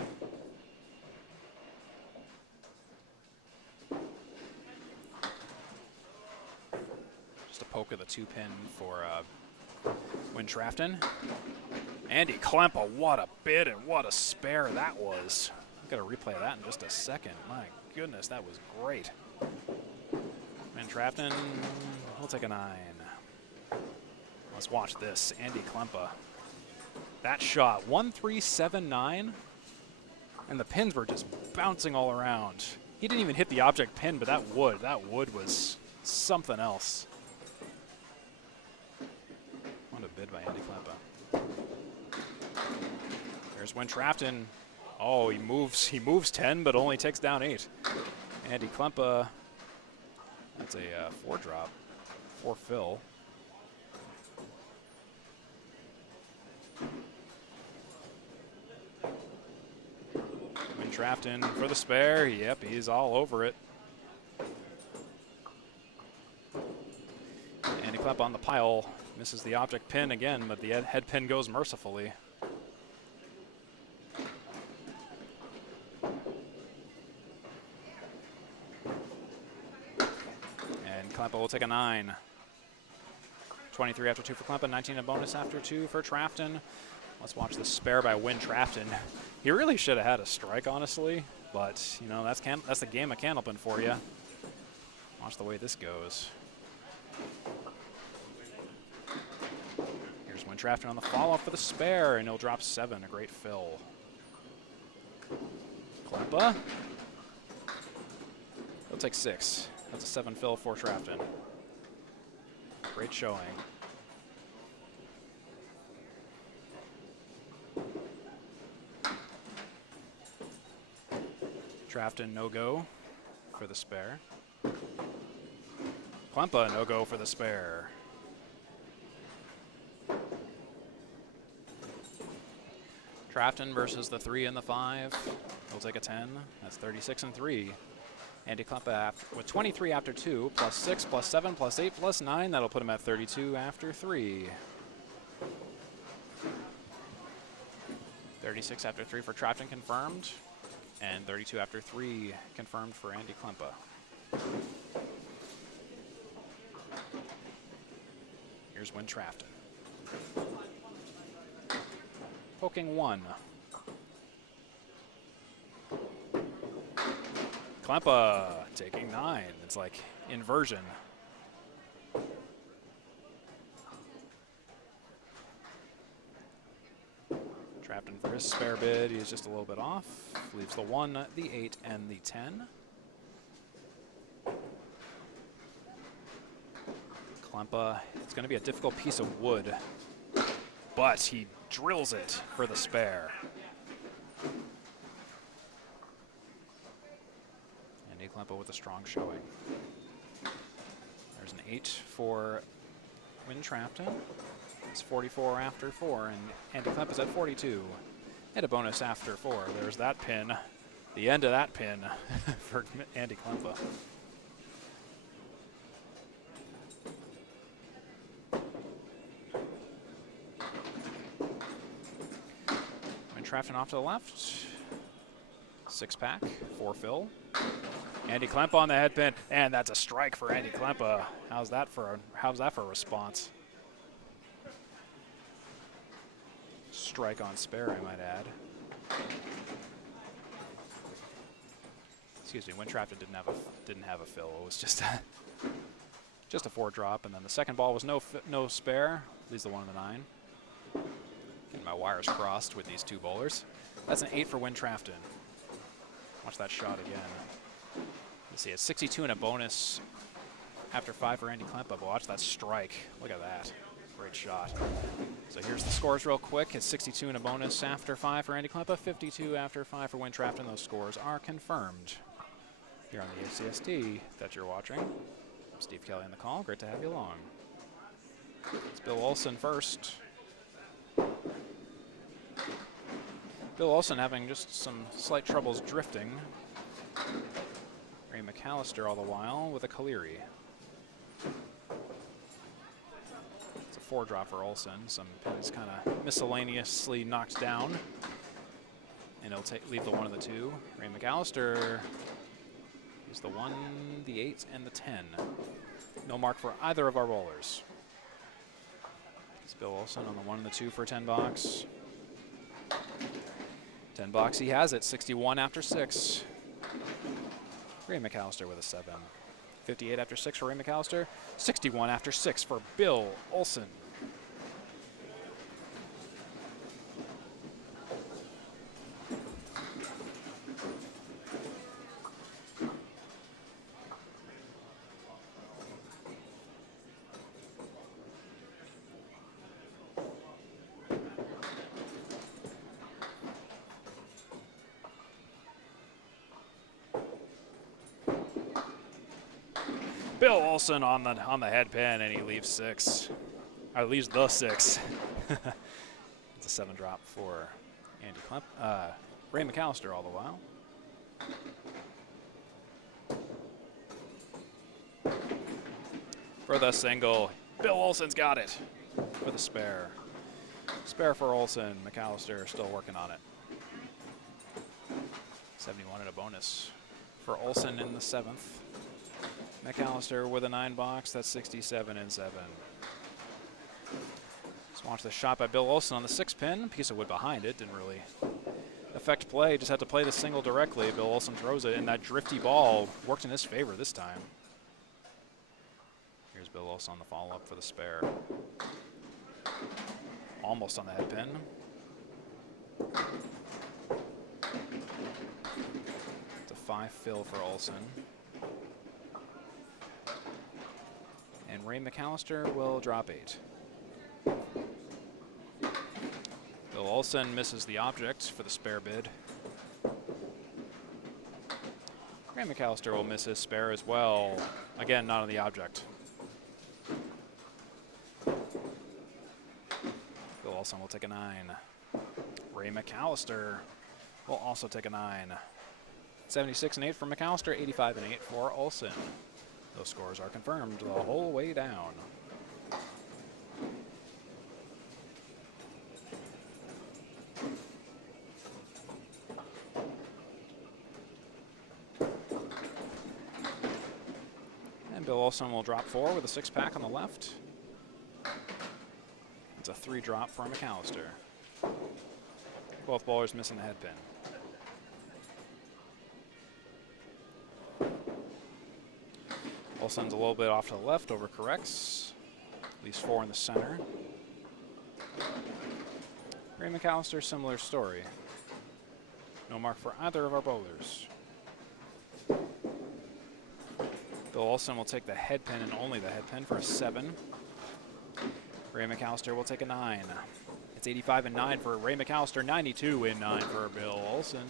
Just a poke of the 2 pin for Win Trafton. Andy Klempa, what a bid and what a spare that was. I'm gonna replay that in just a second. My goodness, that was great. Win Trafton, we'll take a 9. Let's watch this, Andy Klempa. That shot, 1-3-7-9, and the pins were just bouncing all around. He didn't even hit the object pin, but that wood was something else. What a bid by Andy Klempa. There's Win Trafton. Oh, he moves 10, but only takes down 8. Andy Klempa, that's a 4 drop, 4 fill. Trafton for the spare. Yep, he's all over it. Andy Klempa on the pile. Misses the object pin again, but the head pin goes mercifully. And Klempa will take a 9. 23 after 2 for Klempa, 19 a bonus after 2 for Trafton. Let's watch the spare by Win Trafton. He really should have had a strike, honestly, but you know that's the game of Candlepin for you. Watch the way this goes. Here's Win Trafton on the follow-up for the spare, and he'll drop 7. A great fill. Klempa. He'll take 6. That's a 7 fill for Trafton. Great showing. Trafton no-go for the spare. Klempa no-go for the spare. Trafton versus the 3 and the 5. He'll take a 10. That's 36 and 3. Andy Klempa with 23 after 2, plus 6, plus 7, plus 8, plus 9. That'll put him at 32 after 3. 36 after 3 for Trafton confirmed. And 32 after 3 confirmed for Andy Klempa. Here's Win Trafton. Poking 1. Klempa taking 9. It's like inversion. Trafton for his spare bid. He's just a little bit off. Leaves the 1, the 8, and the 10. Klempa, it's going to be a difficult piece of wood, but he drills it for the spare. Andy Klempa with a strong showing. There's an 8 for Win Trafton. It's 44 after 4, and Andy Klempa's at 42. And a bonus after 4. There's that pin. The end of that pin for Andy Klempa. Trafton off to the left. 6-pack, 4 fill. Andy Klempa on the head pin, and that's a strike for Andy Klempa. How's that for a response? Strike on spare, I might add. Excuse me, Win Trafton didn't have a fill. It was just a 4 drop, and then the second ball was no spare. Leaves the 1 and the 9. Getting my wires crossed with these 2 bowlers. That's an 8 for Win Trafton. Watch that shot again. You see it's 62 and a bonus after 5 for Andy Klempa, but watch that strike. Look at that. Great shot. So here's the scores real quick. It's 62 and a bonus after 5 for Andy Klempa, 52 after 5 for Win Trafton. Those scores are confirmed here on the ACST that you're watching. I'm Steve Kelly on the call. Great to have you along. It's Bill Olson first. Bill Olson having just some slight troubles drifting. Ray McAllister all the while with a Caleri. It's a 4 drop for Olson. Some pins kind of miscellaneously knocked down. And he'll leave the 1 and the 2. Ray McAllister is the 1, the 8, and the 10. No mark for either of our bowlers. It's Bill Olson on the 1 and the 2 for 10 box. 10 box, he has it. 61 after 6. Ray McAllister with a 7. 58 after 6 for Ray McAllister. 61 after 6 for Bill Olson. Bill Olson on the head pin, and he leaves 6. Or leaves the 6. It's a 7 drop for Andy Klempa. Ray McAllister all the while. For the single, Bill Olson's got it for the spare. Spare for Olson. McAllister still working on it. 71 and a bonus for Olson in the 7th. McAllister with a 9 box. That's 67 and 7. Let's watch the shot by Bill Olson on the 6 pin. Piece of wood behind it. Didn't really affect play. Just had to play the single directly. Bill Olson throws it, and that drifty ball worked in his favor this time. Here's Bill Olson on the follow-up for the spare. Almost on the head pin. It's a 5 fill for Olson. And Ray McAllister will drop 8. Bill Olson misses the object for the spare bid. Ray McAllister will miss his spare as well. Again, not on the object. Bill Olson will take a 9. Ray McAllister will also take a 9. 76 and 8 for McAllister, 85 and 8 for Olson. Those scores are confirmed the whole way down. And Bill Olson will drop 4 with a 6-pack on the left. It's a 3 drop for McAllister. Both bowlers missing the head pin. Olson's a little bit off to the left, overcorrects. At least 4 in the center. Ray McAllister, similar story. No mark for either of our bowlers. Bill Olson will take the head pin and only the head pin for a 7. Ray McAllister will take a 9. It's 85 and 9 for Ray McAllister, 92 and 9 for Bill Olson.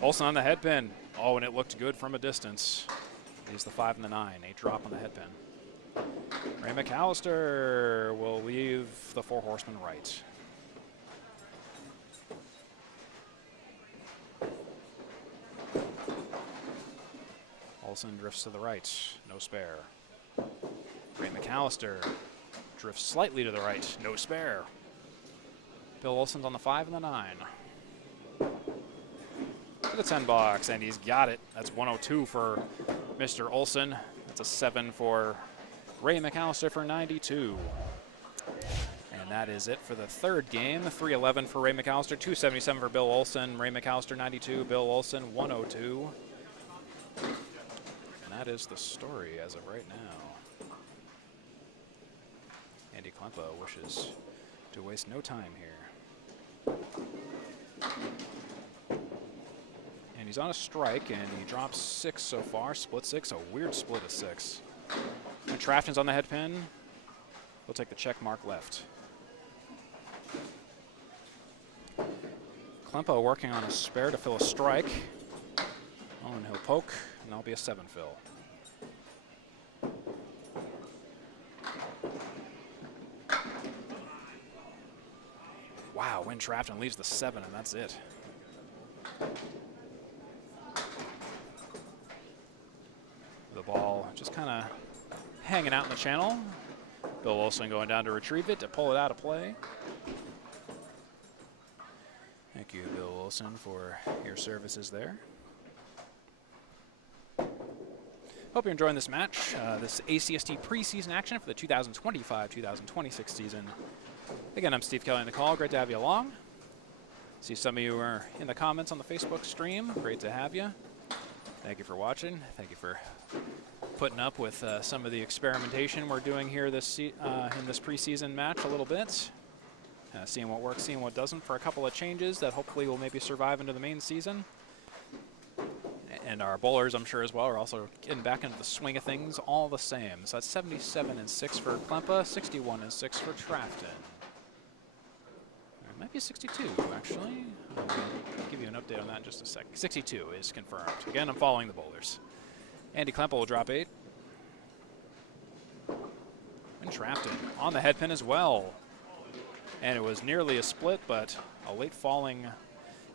Olson on the head pin. Oh, and it looked good from a distance. He's the 5 and the 9. 8 drop on the head pin. Ray McAllister will leave the 4 horsemen right. Olson drifts to the right. No spare. Ray McAllister drifts slightly to the right. No spare. Bill Olson's on the 5 and the 9. To the 10 box, and he's got it. That's 102 for Mr. Olson. That's a 7 for Ray McAllister for 92. And that is it for the third game. 311 for Ray McAllister, 277 for Bill Olson. Ray McAllister 92, Bill Olson 102. And that is the story as of right now. Andy Klempa wishes to waste no time here. And he's on a strike, and he drops 6 so far. Split 6, a weird split of 6. And Trafton's on the head pin. He'll take the check mark left. Klempa working on a spare to fill a strike. Oh, and he'll poke, and that'll be a 7 fill. Wow, Win Trafton leaves the 7, and that's it. The ball just kind of hanging out in the channel. Bill Olson going down to retrieve it, to pull it out of play. Thank you, Bill Olson, for your services there. Hope you're enjoying this match, this ACST preseason action for the 2025-2026 season. Again, I'm Steve Kelly on the call. Great to have you along. See some of you are in the comments on the Facebook stream. Great to have you. Thank you for watching. Thank you for putting up with some of the experimentation we're doing here this in this preseason match a little bit. Seeing what works, seeing what doesn't for a couple of changes that hopefully will maybe survive into the main season. And our bowlers, I'm sure as well, are also getting back into the swing of things all the same. So that's 77 and 6 for Klempa, 61 and 6 for Trafton. It might be 62, actually. I'll give you an update on that in just a second. 62 is confirmed. Again, I'm following the bowlers. Andy Klempa will drop 8. And Trafton on the head pin as well. And it was nearly a split, but a late falling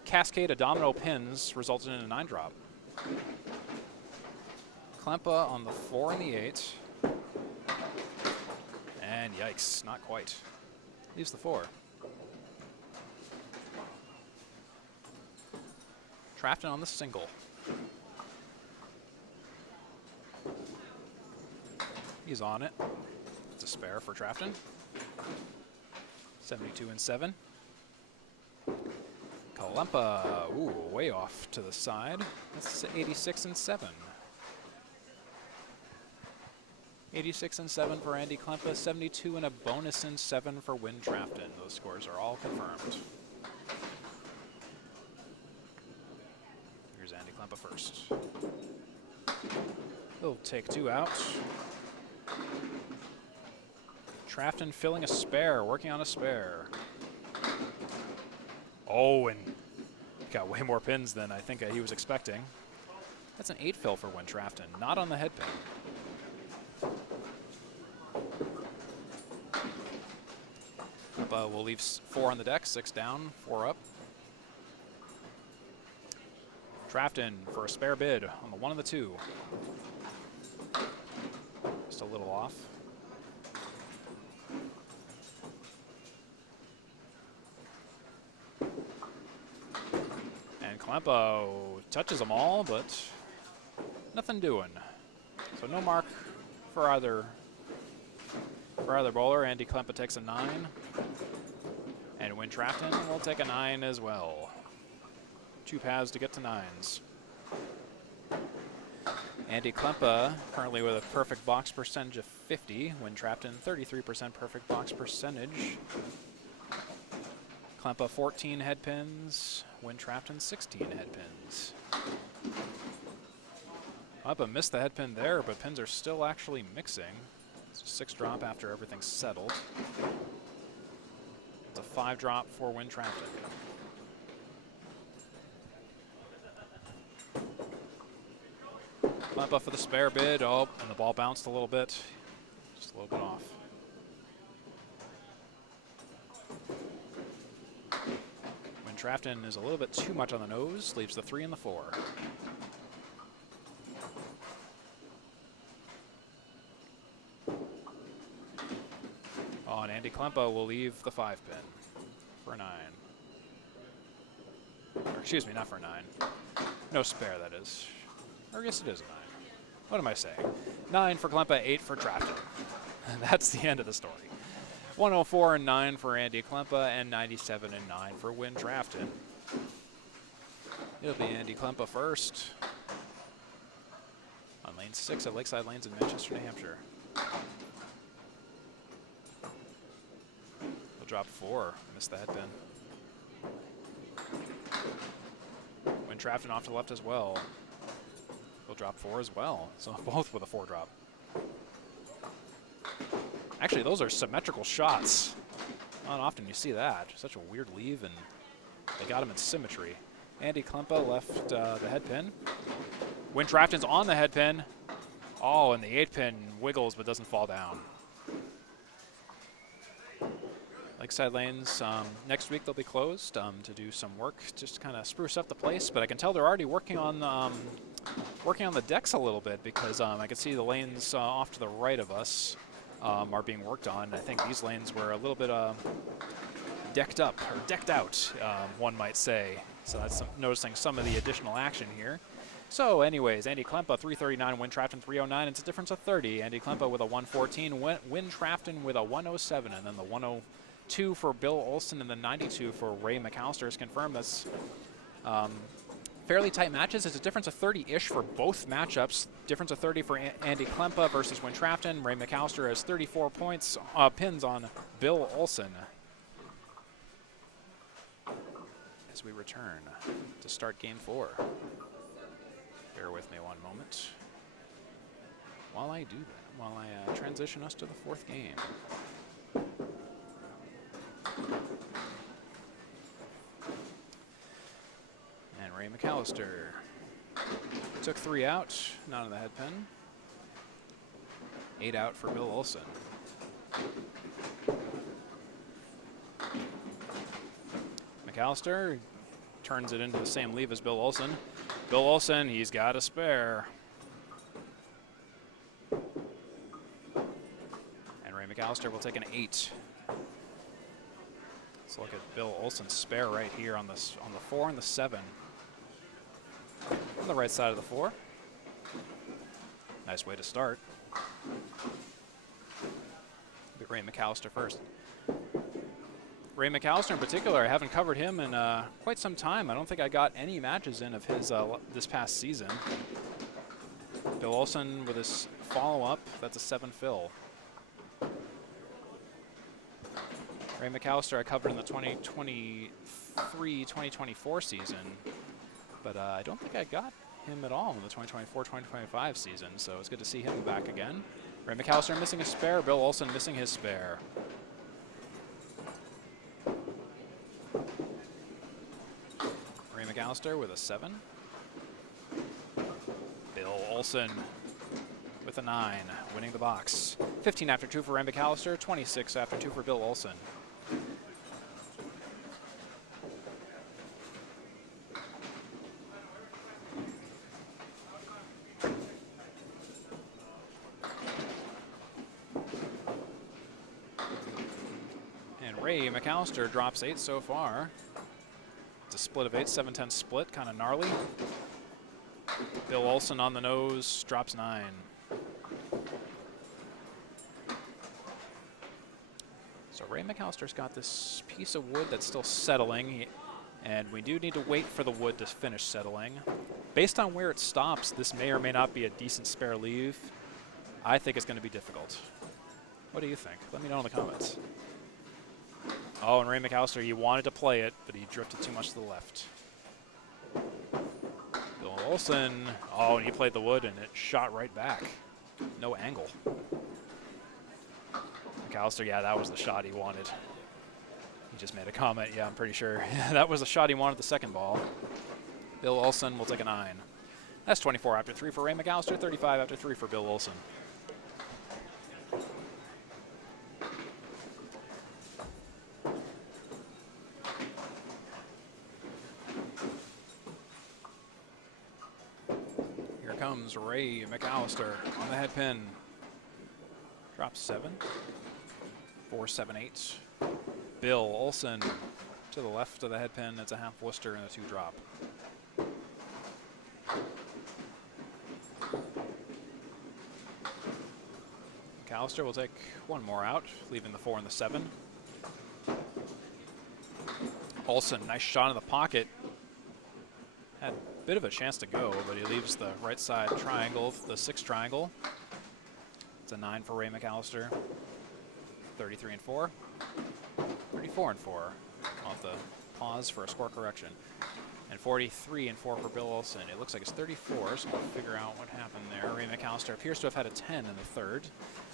cascade of domino pins resulted in a 9 drop. Klempa on the 4 and the 8. And yikes, not quite. Leaves the 4. Trafton on the single. He's on it. It's a spare for Trafton. 72 and 7. Klempa, ooh, way off to the side. That's 86 and 7. 86 and 7 for Andy Klempa, 72 and a bonus and 7 for Win Trafton. Those scores are all confirmed. Here's Andy Klempa first. He'll take 2 out. Trafton filling a spare, working on a spare. Oh, and got way more pins than I think he was expecting. That's an 8 fill for Win Trafton, not on the head pin. We'll leave 4 on the deck, 6 down, 4 up. Trafton for a spare bid on the 1 and the 2. Just a little off. Klempa touches them all, but nothing doing. So no mark for either bowler. Andy Klempa takes a 9. And Win Trafton will take a 9 as well. 2 paths to get to 9s. Andy Klempa currently with a perfect box percentage of 50. Win Trafton 33% perfect box percentage. Klempa 14 head pins. Win Trafton 16 head pins. Klempa missed the head pin there, but pins are still actually mixing. It's a 6 drop after everything's settled. It's a 5 drop for Win Trafton. Klempa for the spare bid. Oh, and the ball bounced a little bit. Just a little bit off. Win Trafton is a little bit too much on the nose. Leaves the 3 and the 4. Oh, and Andy Klempa will leave the 5 pin for a 9. Or excuse me, not for a 9. No spare, that is. Or I guess it is a 9. What am I saying? 9 for Klempa, 8 for Trafton. That's the end of the story. 104 and 9 for Andy Klempa, and 97 and 9 for Win Trafton. It'll be Andy Klempa first on lane 6 at Lakeside Lanes in Manchester, New Hampshire. He'll drop 4. Missed the head pin. Win Trafton off to the left as well. He'll drop 4 as well. So both with a 4 drop. Actually, those are symmetrical shots. Not often you see that. Such a weird leave, and they got him in symmetry. Andy Klempa left the head pin. Win Trafton's on the head pin. Oh, and the 8 pin wiggles but doesn't fall down. Lakeside Lanes, next week they'll be closed to do some work, just to kind of spruce up the place. But I can tell they're already working on the decks a little bit, because I can see the lanes off to the right of us are being worked on. I think these lanes were a little bit decked up, or decked out, one might say. So that's noticing some of the additional action here. So anyways, Andy Klempa 339, Win Trafton 309. It's a difference of 30. Andy Klempa with a 114, Win Trafton with a 107, and then the 102 for Bill Olson and the 92 for Ray McAllister is confirmed. That's fairly tight matches. It's a difference of 30-ish for both matchups. Difference of 30 for Andy Klempa versus Win Trafton. Ray McAllister has 34 points, pins on Bill Olson. As we return to start game 4. Bear with me one moment while I do that, while I transition us to the 4th game. And Ray McAllister took 3 out, not on the head pin. 8 out for Bill Olson. McAllister turns it into the same leave as Bill Olson. Bill Olson, he's got a spare. And Ray McAllister will take an 8. Let's look at Bill Olson's spare right here on the 4 and the 7. On the right side of the 4. Nice way to start. But Ray McAllister first. Ray McAllister in particular, I haven't covered him in quite some time. I don't think I got any matches in of his this past season. Bill Olson with his follow-up, that's a 7 fill. Ray McAllister I covered in the 2023-2024 season, but I don't think I got him at all in the 2024-2025 season, so it's good to see him back again. Ray McAllister missing a spare, Bill Olson missing his spare. Ray McAllister with a 7. Bill Olson with a 9, winning the box. 15 after 2 for Ray McAllister, 26 after 2 for Bill Olson. And Ray McAllister drops 8 so far. It's a split of 8, 7-10 split, kind of gnarly. Bill Olson on the nose, drops 9. So Ray McAllister's got this piece of wood that's still settling, and we do need to wait for the wood to finish settling. Based on where it stops, this may or may not be a decent spare leave. I think it's going to be difficult. What do you think? Let me know in the comments. Oh, and Ray McAllister, he wanted to play it, but he drifted too much to the left. Bill Olson, oh, and he played the wood, and it shot right back. No angle. McAllister, yeah, that was the shot he wanted. He just made a comment. Yeah, I'm pretty sure. That was the shot he wanted the second ball. Bill Olson will take a 9. That's 24 after 3 for Ray McAllister, 35 after 3 for Bill Olson. Here comes Ray McAllister on the head pin. Drops 7. 4, 7, 8. Bill Olson to the left of the head pin. It's a half Worcester and a 2 drop. McAllister will take one more out, leaving the 4 and the 7. Olson, nice shot in the pocket. Had a bit of a chance to go, but he leaves the right side triangle, the 6 triangle. It's a 9 for Ray McAllister. 33 and 4. 34 and 4. I'll have to pause for a score correction. And 43 and 4 for Bill Olson. It looks like it's 34, so we'll figure out what happened there. Ray McAllister appears to have had a 10 in the third.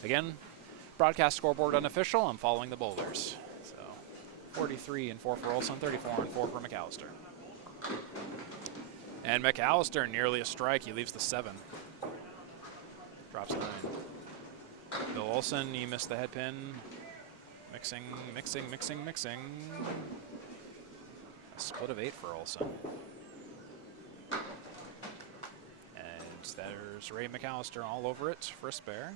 Again, broadcast scoreboard unofficial. I'm following the boulders. So 43 and 4 for Olson, 34 and 4 for McAllister. And McAllister nearly a strike. He leaves the 7. Drops 9. Bill Olson, he missed the head pin. Mixing, mixing, mixing, mixing. A split of 8 for Olson. And there's Ray McAllister all over it for a spare.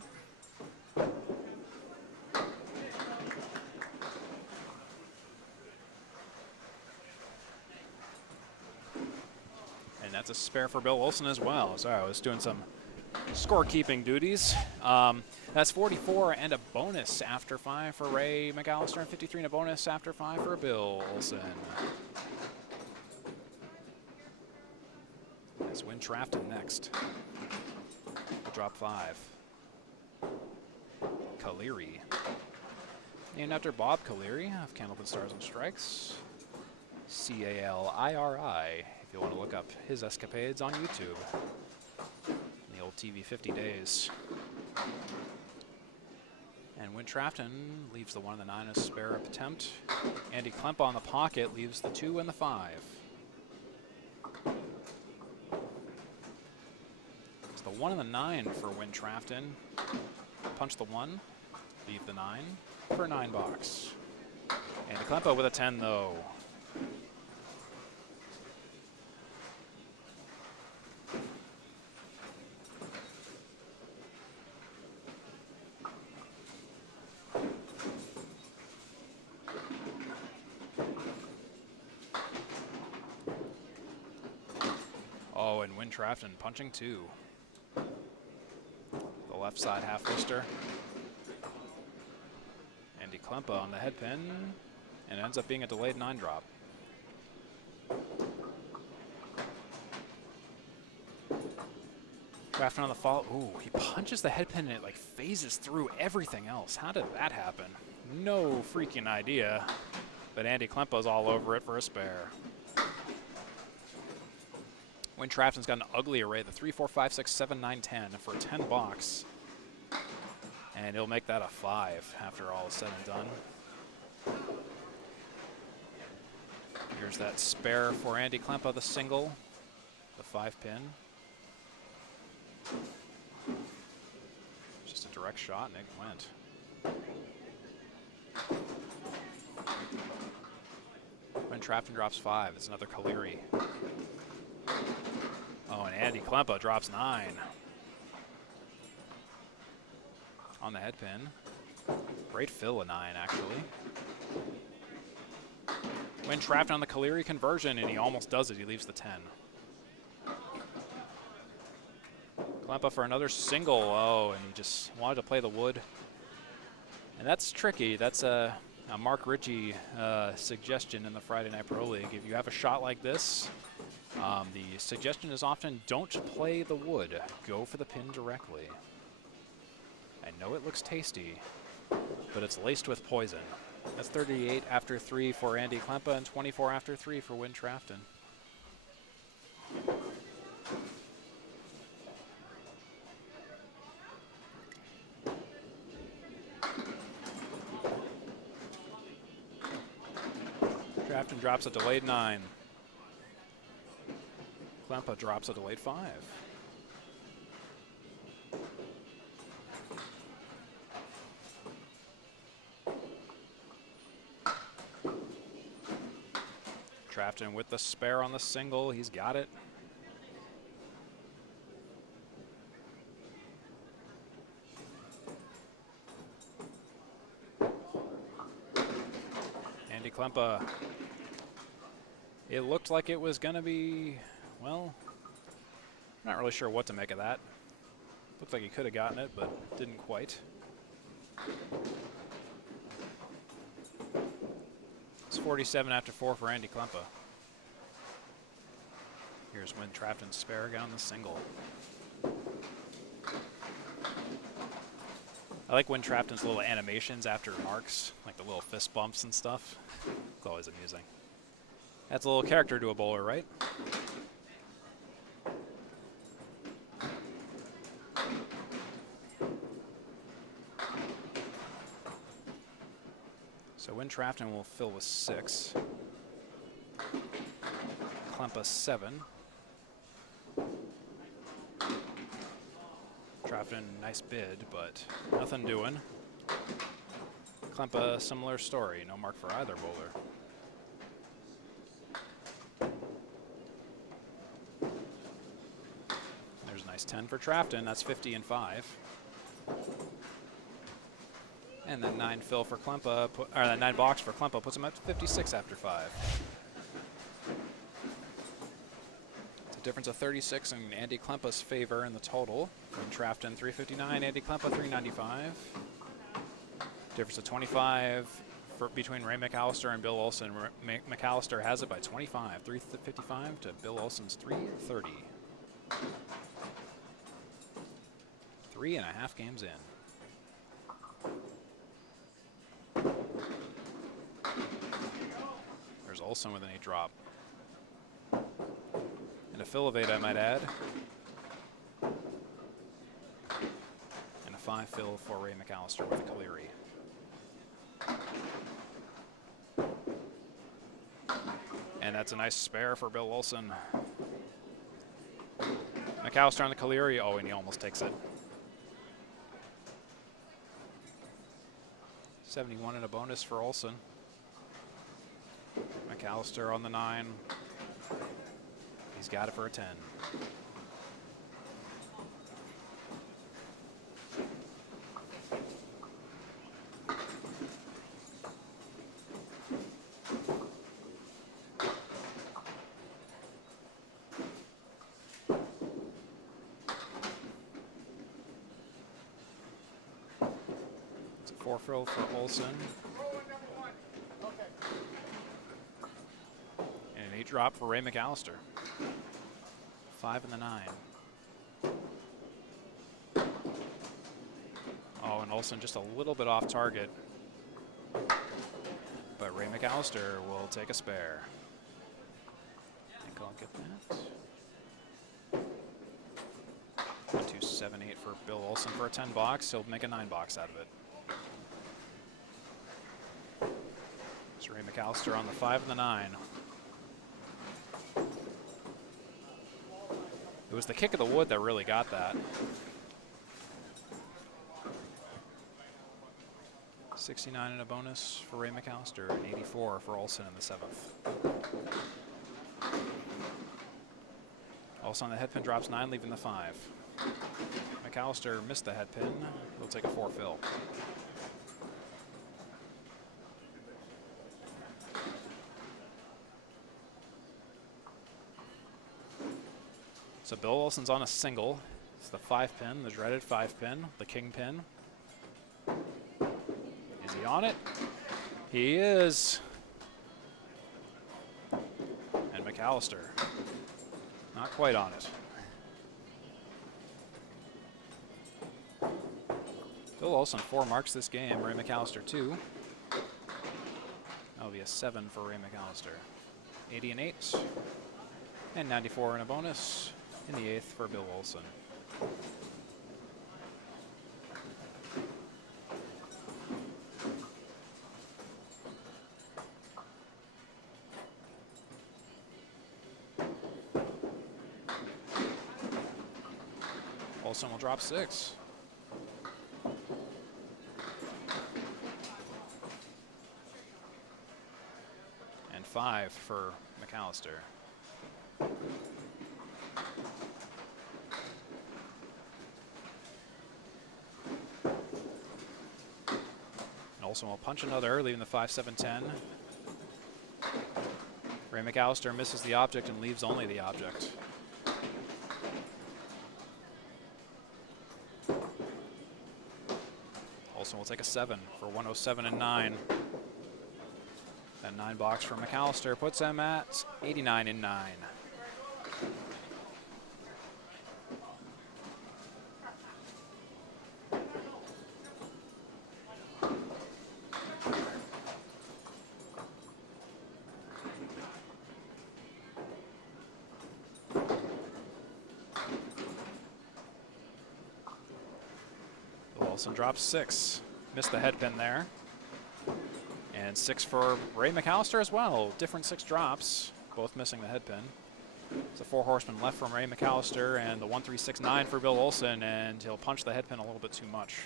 And that's a spare for Bill Olson as well. Sorry, I was doing some scorekeeping duties. That's 44 and a bonus after 5 for Ray McAllister, and 53 and a bonus after 5 for Bill Olson. Let's win Trafton next. Drop 5. Caleri. Named after Bob Caleri of Candlepin Stars and Strikes. C-A-L-I-R-I, if you want to look up his escapades on YouTube. In the old TV 50 days. And Win Trafton leaves the 1 and the 9 as spare attempt. Andy Klempa on the pocket leaves the 2 and the 5. It's the 1 and the 9 for Win Trafton. Punch the 1, leave the 9 for a 9 box. Andy Klempa with a 10 though. Oh, and Win Trafton punching 2. The left side half Worcester. Andy Klempa on the head pin, and it ends up being a delayed 9 drop. Trafton on the fall. Ooh, he punches the head pin and it like phases through everything else. How did that happen? No freaking idea. But Andy Klempa's all over it for a spare. Win Trafton's got an ugly array, the 3, 4, 5, 6, 7, 9, 10 for a 10 box. And he'll make that a 5 after all is said and done. Here's that spare for Andy Klempa, the single, the 5 pin. Just a direct shot and it went. When Trafton drops 5, it's another Caleri. Oh, and Andy Klempa drops 9. On the head pin. Great fill of 9, actually. Win Trafton on the Caleri conversion, and he almost does it. He leaves the 10. Klempa for another single. Oh, and he just wanted to play the wood. And that's tricky. That's a Mark Ritchie suggestion in the Friday Night Pro League. If you have a shot like this, the suggestion is often don't play the wood. Go for the pin directly. I know it looks tasty, but it's laced with poison. That's 38 after 3 for Andy Klempa and 24 after 3 for Win Trafton. Trafton drops a delayed 9. Klempa drops a delayed 5. Trafton with the spare on the single. He's got it. Andy Klempa. It looked like it was going to be, well, I'm not really sure what to make of that. Looked like he could have gotten it, but didn't quite. It's 47 after 4 for Andy Klempa. Here's Win Trafton's spare again on the single. I like Win Trafton's little animations after marks, like the little fist bumps and stuff. It's always amusing. That's a little character to a bowler, right? So Win Trafton will fill with 6. Klempa 7. Trafton, nice bid, but nothing doing. Klempa, similar story. No mark for either bowler. There's a nice 10 for Trafton. That's 50 and 5. And then 9 fill for Klempa, or 9 box for Klempa puts him up to 56 after 5. It's a difference of 36 in Andy Klempa's favor in the total. From Trafton 359, Andy Klempa 395. Difference of 25 between Ray McAllister and Bill Olson. McAllister has it by 25, 355 to Bill Olson's 330. 3.5 games in. There's Olson with an 8 drop. And a fill of 8, I might add. And a 5 fill for Ray McAllister with a Caleri. And that's a nice spare for Bill Olson. McAllister on the Caleri. Oh, and he almost takes it. 71 and a bonus for Olson. McAllister on the 9. He's got it for a 10. It's a 4 fill for Olson. And an 8 drop for Ray McAllister. 5 and the 9. Oh, and Olson just a little bit off target. But Ray McAllister will take a spare. I think I'll get that. 1, 2, 7, 8 for Bill Olson for a 10 box. He'll make a 9 box out of it. So Ray McAllister on the 5 and the 9. It was the kick of the wood that really got that. 69 and a bonus for Ray McAllister and 84 for Olson in the 7th. Olson on the head pin drops 9, leaving the 5. McAllister missed the head pin. He'll take a 4 fill. So Bill Olson's on a single. It's the 5-pin, the dreaded 5-pin, the king pin. Is he on it? He is. And McAllister, not quite on it. Bill Olson 4 marks this game, Ray McAllister 2. That'll be a 7 for Ray McAllister. 80 and 8, and 94 in a bonus in the 8th for Bill Olson. Olson will drop 6. And 5 for McAllister. And Olson will punch another, leaving the 5-7-10. Ray McAllister misses the object and leaves only the object. Olson will take a 7 for 107 and 9. That 9 box for McAllister puts him at 89 and 9. Olson drops 6. Missed the head pin there. And 6 for Ray McAllister as well. Different 6 drops, both missing the head pin. It's a 4 horseman left from Ray McAllister and the 1-3-6-9 for Bill Olson, and he'll punch the head pin a little bit too much.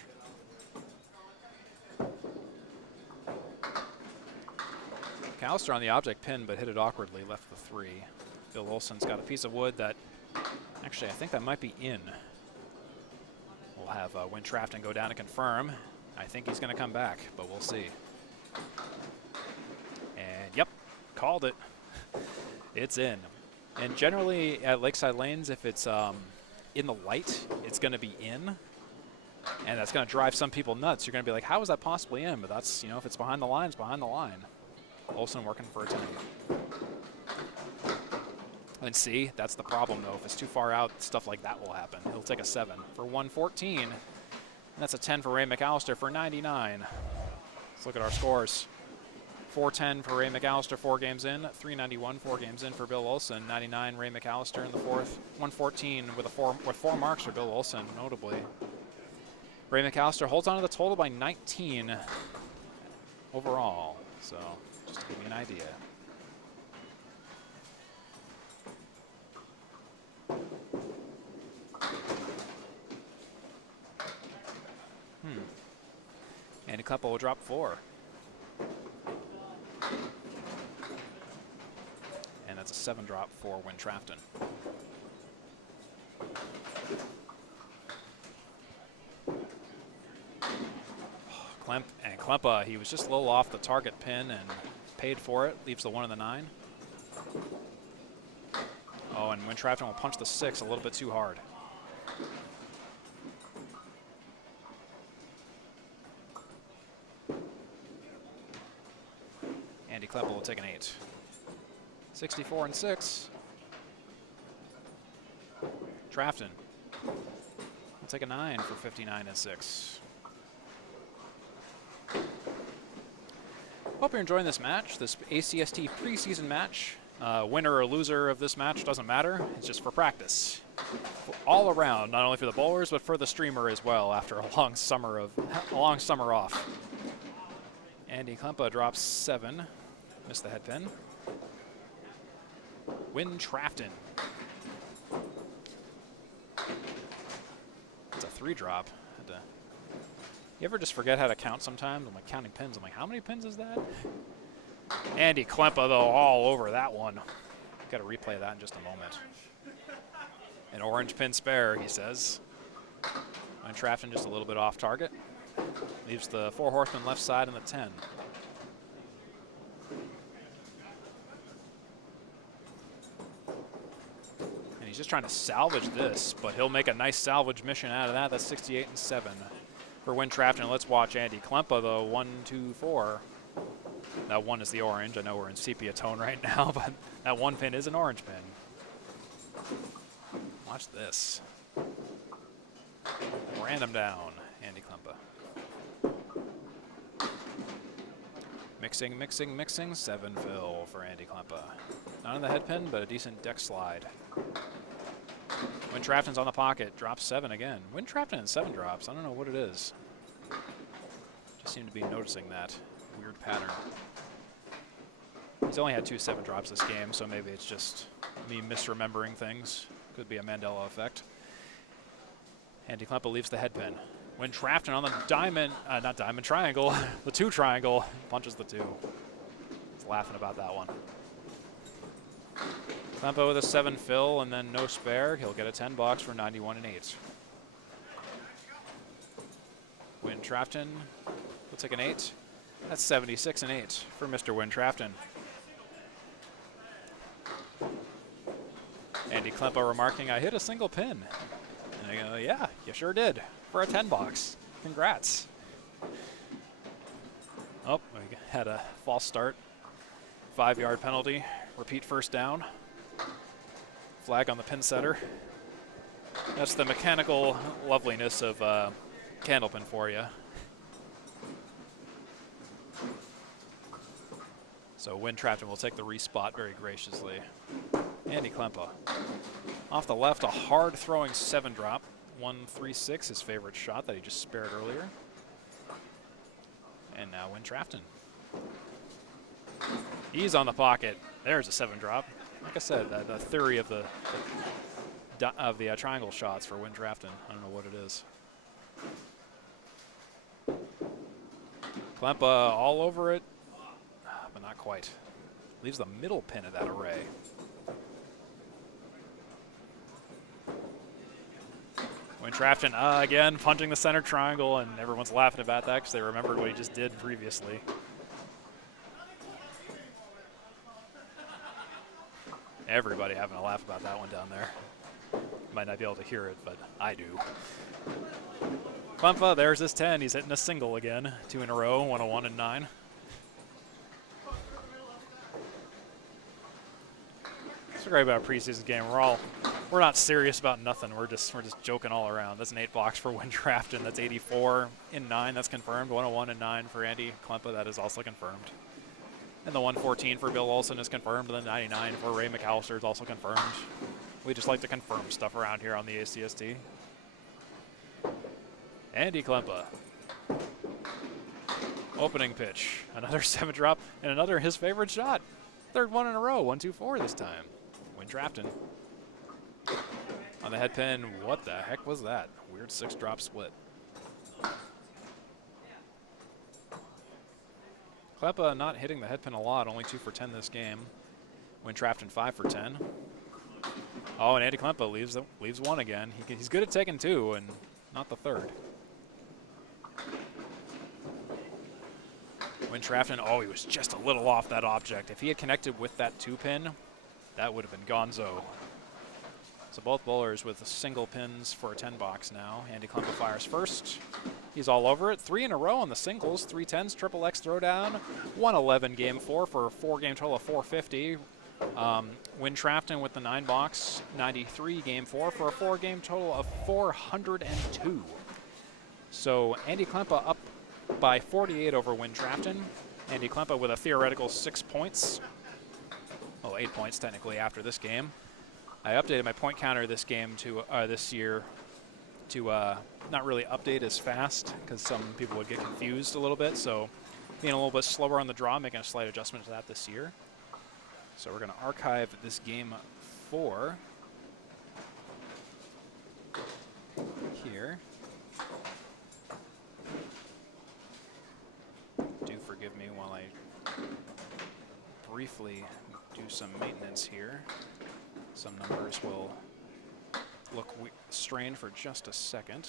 McAllister on the object pin, but hit it awkwardly, left the 3. Bill Olson's got a piece of wood that, actually I think that might be in. We'll have Win Trafton go down to confirm. I think he's going to come back, but we'll see. And yep, called it. It's in. And generally at Lakeside Lanes, if it's in the light, it's going to be in. And that's going to drive some people nuts. You're going to be like, how is that possibly in? But that's, you know, if it's behind the line, it's behind the line. Olson working for a 10. And see, that's the problem though. If it's too far out, stuff like that will happen. He'll take a 7 for 114. And that's a 10 for Ray McAllister for 99. Let's look at our scores. 410 for Ray McAllister, 4 games in. 391, 4 games in for Bill Olson. 99, Ray McAllister in the 4th. 114 with 4 marks for Bill Olson, notably. Ray McAllister holds on to the total by 19 overall. So, just to give you an idea. And Klempa will drop 4. And that's a 7 drop for Win Trafton. Klempa, he was just a little off the target pin and paid for it. Leaves the 1 and the 9. Oh, and Win Trafton will punch the 6 a little bit too hard. Klempa will take an 8. 64 and 6. Trafton will take a 9 for 59 and 6. Hope you're enjoying this match, this ACST preseason match. Winner or loser of this match doesn't matter. It's just for practice. All around, not only for the bowlers, but for the streamer as well after a long summer off. Andy Klempa drops 7. Missed the head pin. Win Trafton. It's a 3 drop. You ever just forget how to count sometimes? I'm like counting pins. I'm like, how many pins is that? Andy Klempa, though, all over that one. Got to replay that in just a moment. An orange pin spare, he says. Win Trafton just a little bit off target. Leaves the 4 horsemen left side and the 10. He's just trying to salvage this, but he'll make a nice salvage mission out of that. That's 68-7 for Win Trafton. Let's watch Andy Klempa, though. 1, 2, 4. That 1 is the orange. I know we're in sepia tone right now, but that 1 pin is an orange pin. Watch this. Random down, Andy Klempa. Mixing, mixing, mixing. 7 fill for Andy Klempa. Not in the head pin, but a decent deck slide. Win Trafton's on the pocket. Drops 7 again. Win Trafton in 7 drops. I don't know what it is. Just seem to be noticing that weird pattern. He's only had 2 7 drops this game, so maybe it's just me misremembering things. Could be a Mandela effect. Andy Klempa leaves the head pin. Win Trafton on the diamond, not diamond, triangle. The 2 triangle. Punches the 2. He's laughing about that one. Klempa with a 7 fill and then no spare. He'll get a 10 box for 91-8. Win Trafton will take an 8. That's 76-8 for Mr. Win Trafton. Andy Klempa remarking, I hit a single pin. And I go, yeah, you sure did. For a 10 box. Congrats. Oh, we had a false start. 5-yard penalty. Repeat first down. Flag on the pin setter. That's the mechanical loveliness of Candlepin for you. So Win Trafton will take the respot very graciously. Andy Klempa. Off the left, a hard throwing 7 drop. 1-3-6, his favorite shot that he just spared earlier. And now Win Trafton. He's on the pocket. There's a 7 drop. Like I said, the theory of the triangle shots for Win Trafton. I don't know what it is. Klempa all over it, but not quite. Leaves the middle pin of that array. Win Trafton again punching the center triangle, and everyone's laughing about that because they remembered what he just did previously. Everybody having a laugh about that one down there. Might not be able to hear it, but I do. Klempa, there's his 10. He's hitting a single again. 2 in a row, 101 and 9. That's great about a preseason game. We're not serious about nothing. We're just joking all around. That's an 8 box for Win Trafton. That's 84 in 9. That's confirmed. 101 and 9 for Andy Klempa. That is also confirmed. And the 114 for Bill Olson is confirmed. And the 99 for Ray McAllister is also confirmed. We just like to confirm stuff around here on the ACST. Andy Klempa. Opening pitch. Another 7 drop and another his favorite shot. 3rd one in a row. 1-2-4 this time. Win Trafton. On the head pin. What the heck was that? Weird 6 drop split. Klempa not hitting the head pin a lot, only 2 for 10 this game. Win Trafton 5 for 10. Oh, and Andy Klempa leaves 1 again. He's good at taking 2 and not the 3rd. Win Trafton, oh, he was just a little off that object. If he had connected with that 2 pin, that would have been gonzo. So both bowlers with single pins for a 10 box now. Andy Klempa fires first. He's all over it. 3 in a row on the singles. 3 10s, triple X throwdown. 111 game 4 for a 4-game total of 450. Win Trafton with the 9 box. 93 game 4 for a 4-game total of 402. So Andy Klempa up by 48 over Win Trafton. Andy Klempa with a theoretical 6 points. Oh, 8 points technically after this game. I updated my point counter this game to this year to not really update as fast because some people would get confused a little bit. So being a little bit slower on the draw, making a slight adjustment to that this year. So we're going to archive this game 4 here. Do forgive me while I briefly do some maintenance here. Some numbers will look strained for just a second.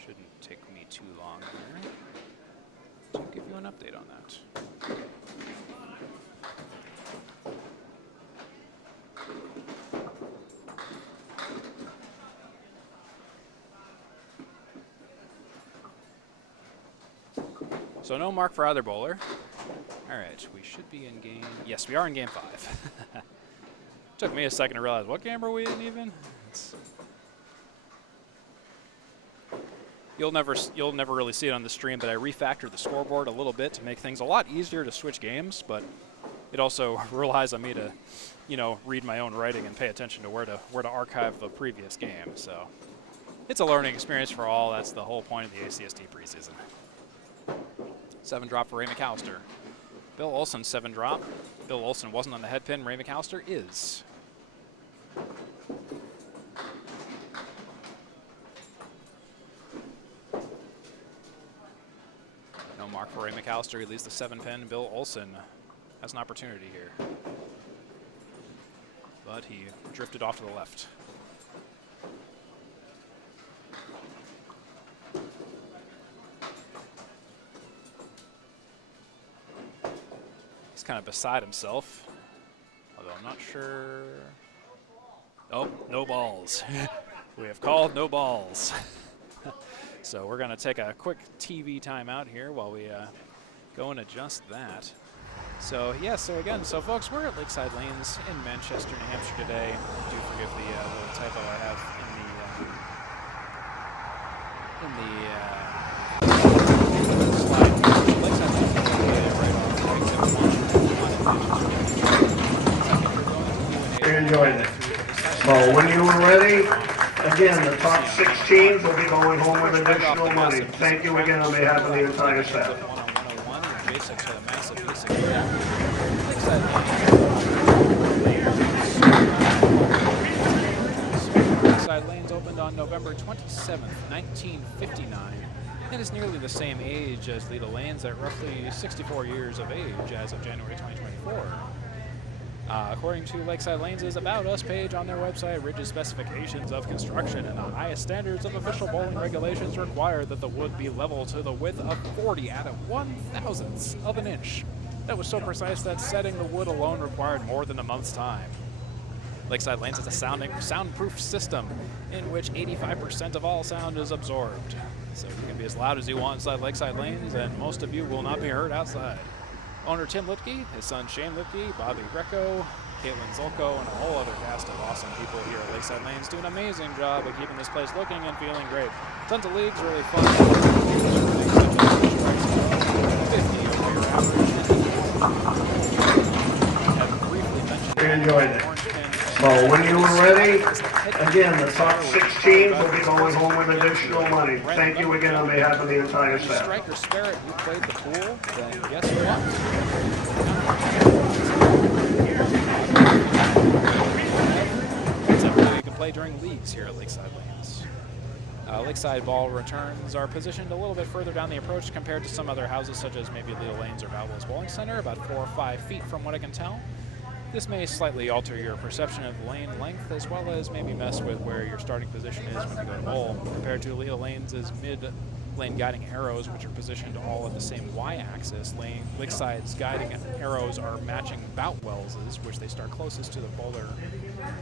Shouldn't take me too long here to give you an update on that. So no mark for either bowler. All right, we should be in game. Yes, we are in game 5. Took me a second to realize what game are we in even. You'll never really see it on the stream, but I refactored the scoreboard a little bit to make things a lot easier to switch games. But it also relies on me to, read my own writing and pay attention to where to archive the previous game. So it's a learning experience for all. That's the whole point of the ACST preseason. 7-drop for Ray McAllister. Bill Olson 7-drop. Bill Olson wasn't on the head pin. Ray McAllister is. No mark for Ray McAllister. He leaves the 7-pin. Bill Olson has an opportunity here. But he drifted off to the left. He's kind of beside himself, although I'm not sure. Oh, no balls. We have called no balls. So we're going to take a quick TV timeout here while we go and adjust that. So yeah, so folks, we're at Lakeside Lanes in Manchester, New Hampshire today. Do forgive the little typo I have in the slide. Lakeside Lanes is located right off exit 1. You're enjoying it. So when you are ready, again, the top 6 teams will be going home with additional money. Thank you again on behalf of the entire staff. Lakeside Lanes opened on November 27th, 1959, and is nearly the same age as Leda Lanes at roughly 64 years of age as of January 2024. According to Lakeside Lanes' About Us page on their website, rigid specifications of construction and the highest standards of official bowling regulations require that the wood be level to the width of 40 at a 1/1000th of an inch. That was so precise that setting the wood alone required more than a month's time. Lakeside Lanes is a soundproof system in which 85% of all sound is absorbed. So you can be as loud as you want inside Lakeside Lanes, and most of you will not be heard outside. Owner Tim Lipke, his son Shane Lipke, Bobby Greco, Caitlin Zolko, and a whole other cast of awesome people here at Lakeside Lanes do an amazing job of keeping this place looking and feeling great. Tons of leagues, really fun. 50 over your average. You're enjoying it. So when you are ready, again, the top 6 teams will be going home with additional money. Thank you again on behalf of the entire staff. Striker Spirit, you played the pool, then guess what? It's everything you can play during leagues here at Lakeside Lanes. Lakeside ball returns are positioned a little bit further down the approach compared to some other houses, such as maybe Leda Lanes or Valwell's Bowling Center, about 4 or 5 feet from what I can tell. This may slightly alter your perception of lane length, as well as maybe mess with where your starting position is when you go to bowl, compared to Leda Lanes' mid-lane guiding arrows, which are positioned all at the same y-axis. Lakeside's guiding arrows are matching Boutwell's, which they start closest to the bowler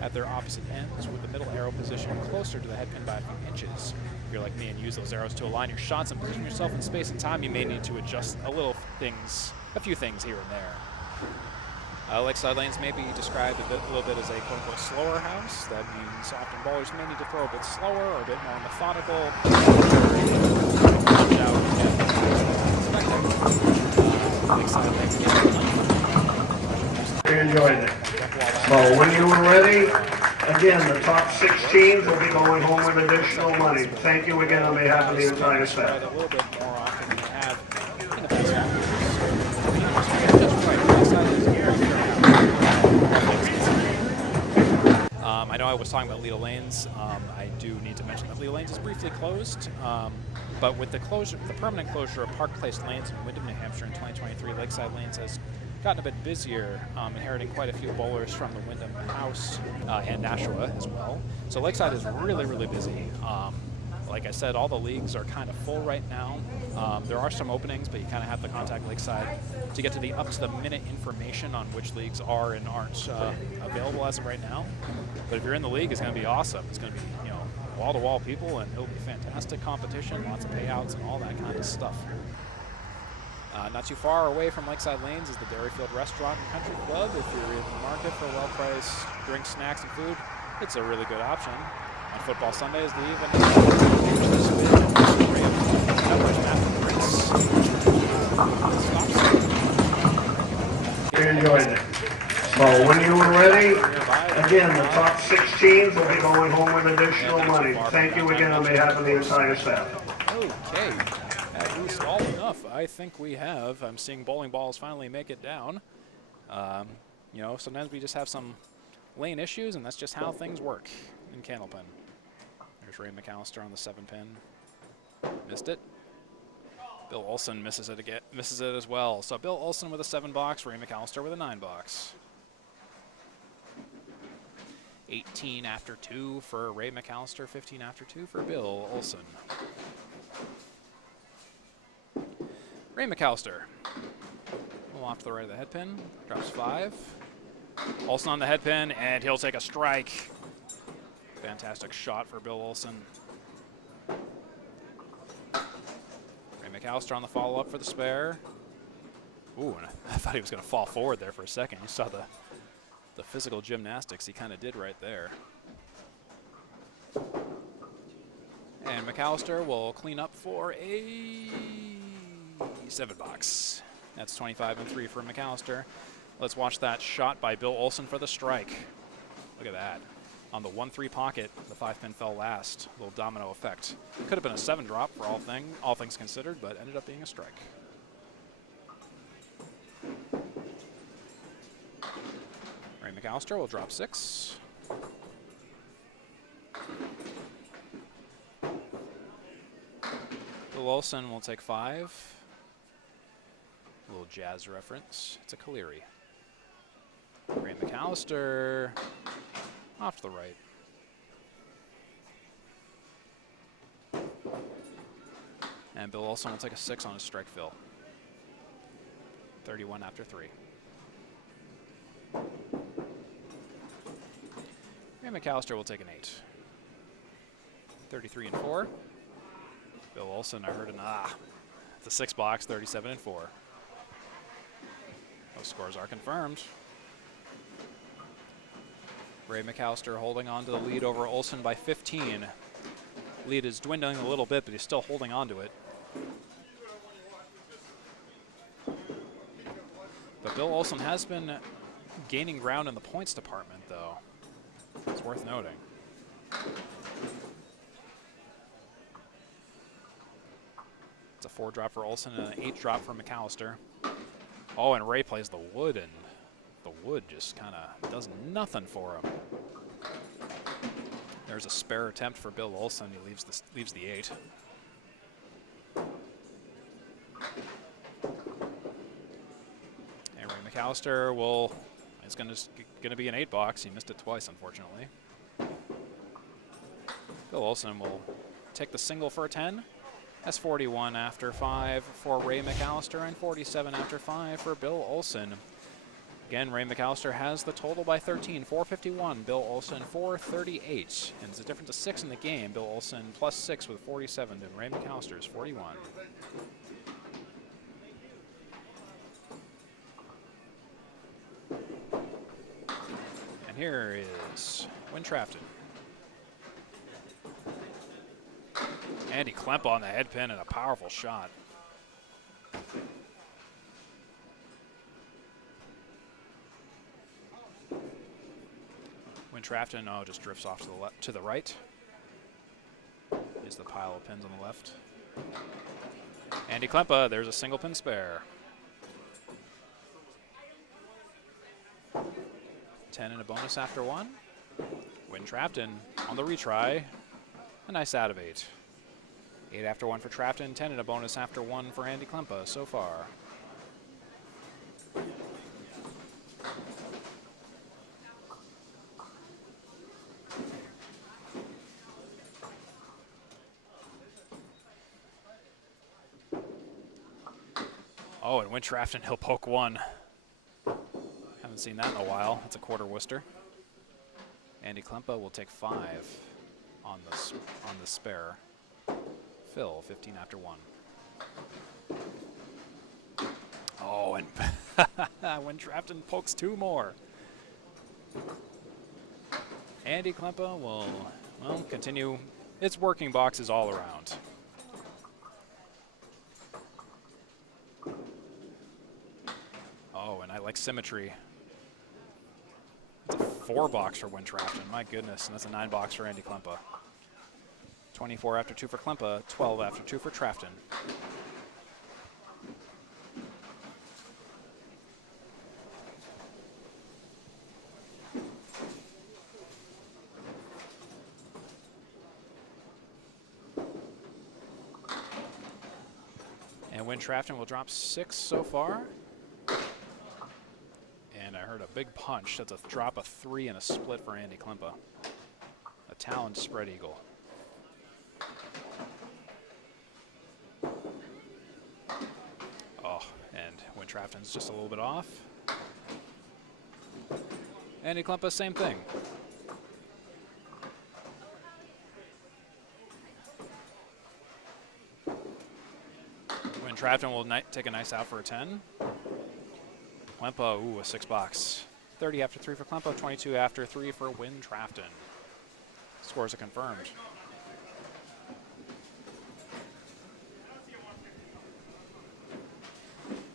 at their opposite ends, with the middle arrow positioned closer to the head pin by a few inches. If you're like me and use those arrows to align your shots and position yourself in space and time, you may need to adjust a few things here and there. Lakeside Lanes may be described a little bit as a quote-unquote slower house. That means often bowlers may need to throw a bit slower or a bit more methodical. Lakeside Lanes. You're enjoying it. So when you are ready, again, the top 6 teams will be going home with additional money. Thank you again on behalf of the entire staff. A little bit more often than you have in the past. I know I was talking about Leda Lanes. I do need to mention that Leda Lanes is briefly closed, but with the permanent closure of Park Place Lanes in Windham, New Hampshire in 2023, Lakeside Lanes has gotten a bit busier, inheriting quite a few bowlers from the Windham House and Nashua as well. So Lakeside is really, really busy. Like I said, all the leagues are kind of full right now. There are some openings, but you kind of have to contact Lakeside to get to the up-to-the-minute information on which leagues are and aren't available as of right now. But if you're in the league, it's going to be awesome. It's going to be, wall-to-wall people, and it'll be fantastic competition, lots of payouts, and all that kind of stuff. Not too far away from Lakeside Lanes is the Dairyfield Restaurant and Country Club. If you're in the market for well-priced drinks, snacks, and food, it's a really good option. On football Sundays, they even Enjoyed it. So when you were ready, again, the top 6 teams will be going home with additional money. Thank you again on behalf of the entire staff. Okay, at least all enough. I think we have. I'm seeing bowling balls finally make it down. You know, sometimes we just have some lane issues, and that's just how things work in Candlepin. There's Ray McAllister on the 7-pin. Missed it. Bill Olson misses it again. Misses it as well. So Bill Olson with a 7-box, Ray McAllister with a 9-box. 18 after 2 for Ray McAllister, 15 after 2 for Bill Olson. Ray McAllister. A little off to the right of the head pin. Drops 5. Olson on the head pin, and he'll take a strike. Fantastic shot for Bill Olson. Ray McAllister on the follow-up for the spare. Ooh, and I thought he was going to fall forward there for a second. You saw the physical gymnastics he kind of did right there. And McAllister will clean up for a 7-box. That's 25 and 3 for McAllister. Let's watch that shot by Bill Olson for the strike. Look at that. On the 1-3 pocket, the 5-pin fell last. A little domino effect. Could have been a 7-drop for all things considered, but ended up being a strike. Ray McAllister will drop 6. Bill Olson will take 5. A little jazz reference. It's a Caleri. Ray McAllister off to the right. And Bill Olson will take a 6 on his strike fill. 31 after 3. Ray McAllister will take an 8. 33 and 4. Bill Olson, I heard an ah. It's a 6-box, 37 and 4. Those scores are confirmed. Ray McAllister holding on to the lead over Olson by 15. Lead is dwindling a little bit, but he's still holding on to it. But Bill Olson has been gaining ground in the points department, though. It's worth noting. It's a 4-drop for Olson and an 8-drop for McAllister. Oh, and Ray plays the wood, and the wood just kind of does nothing for him. There's a spare attempt for Bill Olson. He leaves the 8. And Ray McAllister will. It's going to be an 8-box. He missed it twice, unfortunately. Bill Olson will take the single for a 10. That's 41 after 5 for Ray McAllister and 47 after 5 for Bill Olson. Again, Ray McAllister has the total by 13, 451. Bill Olson 438. And it's a difference of 6 in the game. Bill Olson plus 6 with 47, and Ray McAllister's 41. And here is Trafton. Andy Klempa on the head pin and a powerful shot. Trafton, oh, just drifts off to the right. Is the pile of pins on the left. Andy Klempa, there's a single pin spare. 10 and a bonus after 1. Trafton on the retry. A nice out of 8. 8 after 1 for Trafton, 10 and a bonus after 1 for Andy Klempa so far. Oh, and Trafton, he'll poke 1. Haven't seen that in a while. That's a quarter Worcester. Andy Klempa will take 5 on the spare. Phil, 15 after 1. Oh, and when Trafton pokes 2 more. Andy Klempa will, well, continue its working boxes all around. Oh, and I like symmetry. It's a 4 box for Win Trafton. My goodness, and that's a 9 box for Andy Klempa. 24 after 2 for Klempa, 12 after 2 for Trafton. And Win Trafton will drop 6 so far. And I heard a big punch. That's a drop of 3 and a split for Andy Klempa. A taloned spread eagle. Oh, and Win Trafton's just a little bit off. Andy Klempa, same thing. Win Trafton will take a nice out for a 10. Klempa, ooh, a 6 box. 30 after 3 for Klempa, 22 after 3 for Win Trafton. Scores are confirmed.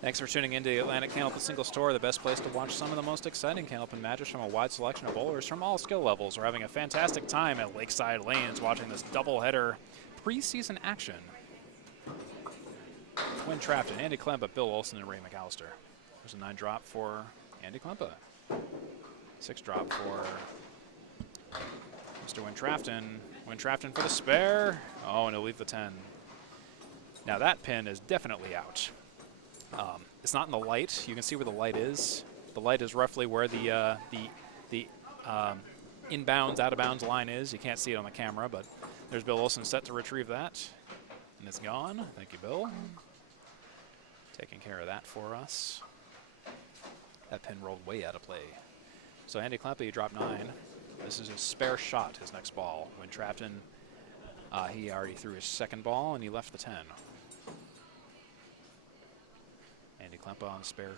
Thanks for tuning into the Atlantic Candlepin Single Store, the best place to watch some of the most exciting Candlepin matches from a wide selection of bowlers from all skill levels. We're having a fantastic time at Lakeside Lanes watching this doubleheader preseason action. Win Trafton, Andy Klempa, Bill Olson, and Ray McAllister. There's a 9 drop for Andy Klempa. 6 drop for Mr. Win Trafton. Win Trafton for the spare. Oh, and he'll leave the 10. Now that pin is definitely out. It's not in the light. You can see where the light is. The light is roughly where the inbounds, out of bounds line is. You can't see it on the camera, but there's Bill Olson set to retrieve that. And it's gone. Thank you, Bill. Taking care of that for us. That pin rolled way out of play. So Andy Klempa, you dropped 9. This is his spare shot, his next ball. When Trafton, he already threw his second ball and he left the 10. Andy Klempa on the spare,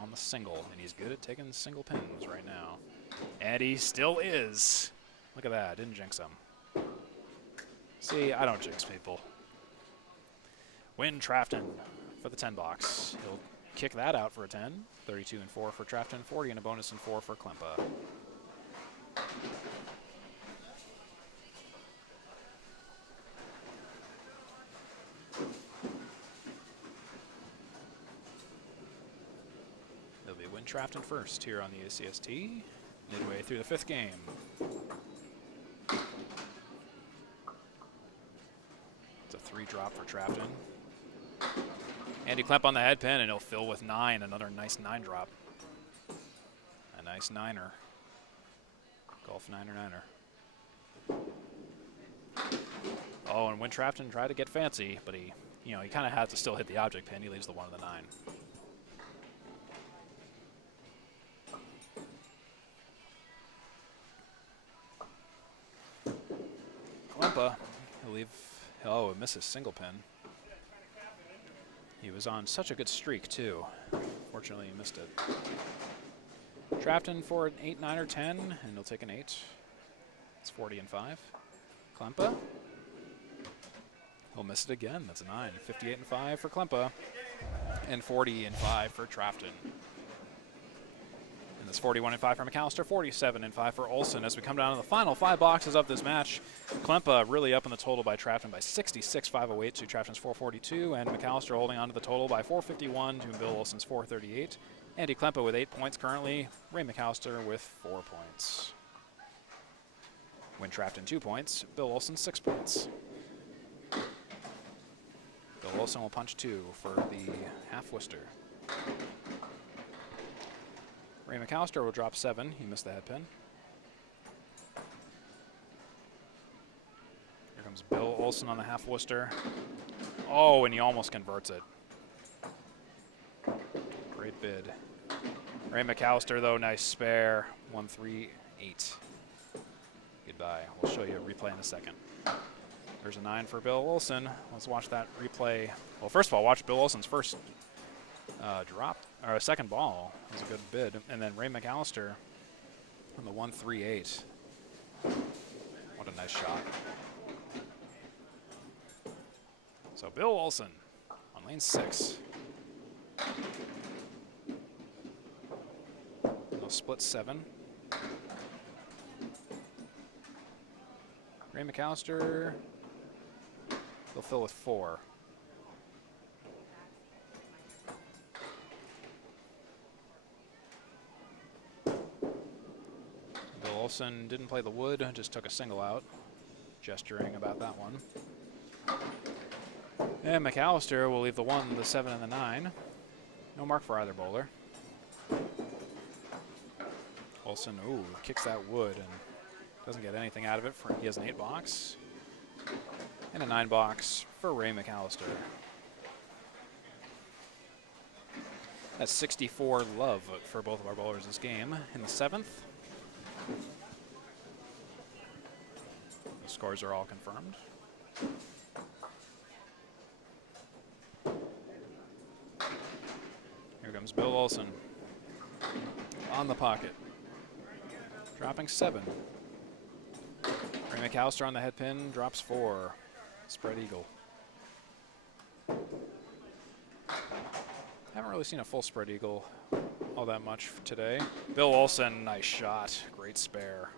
on the single, and he's good at taking single pins right now. And he still is. Look at that, didn't jinx him. See, I don't jinx people. Win Trafton for the 10 box. He'll kick that out for a 10. 32 and 4 for Trafton, 40 and a bonus and 4 for Klempa. It'll be Win Trafton first here on the ACST, midway through the 5th game. It's a 3 drop for Trafton. Andy Klempa on the head pin, and he'll fill with 9. Another nice 9 drop. A nice 9er. Golf 9er. Oh, and Win Trafton tried to get fancy, but he kind of had to still hit the object pin. He leaves the 1 and the 9. Klempa, he'll leave. Oh, it misses single pin. He was on such a good streak, too. Fortunately, he missed it. Trafton for an 8, 9, or 10, and he'll take an 8. It's 40 and 5. Klempa. He'll miss it again. That's a 9. 58 and 5 for Klempa, and 40 and 5 for Trafton. And that's 41 and 5 for McAllister, 47 and 5 for Olson. As we come down to the final 5 boxes of this match, Klempa really up in the total by Trafton by 66, 508 to Trafton's 442, and McAllister holding on to the total by 451 to Bill Olson's 438. Andy Klempa with 8 points currently, Ray McAllister with 4 points. Win Trafton 2 points, Bill Olson 6 points. Bill Olson will punch 2 for the half Worcester. Ray McAllister will drop 7. He missed the head pin. Here comes Bill Olson on the half Worcester. Oh, and he almost converts it. Great bid. Ray McAllister, though, nice spare. 138. Goodbye. We'll show you a replay in a second. There's a 9 for Bill Olson. Let's watch that replay. Well, first of all, watch Bill Olson's first drop, or a second ball. That was a good bid. And then Ray McAllister on the 1-3-8. What a nice shot. So Bill Olson on lane 6. They'll split 7. Ray McAllister, they'll fill with 4. Bill Olson didn't play the wood, just took a single out, gesturing about that one. And McAllister will leave the 1, the 7, and the 9. No mark for either bowler. Olson, ooh, kicks that wood and doesn't get anything out of it. He has an 8 box and a 9 box for Ray McAllister. That's 64 love for both of our bowlers this game. In the 7th, the scores are all confirmed. Here comes Bill Olson on the pocket, dropping 7. Ray McAllister on the head pin, drops 4. Spread eagle. Haven't really seen a full spread eagle all that much today. Bill Olson, nice shot, great spare.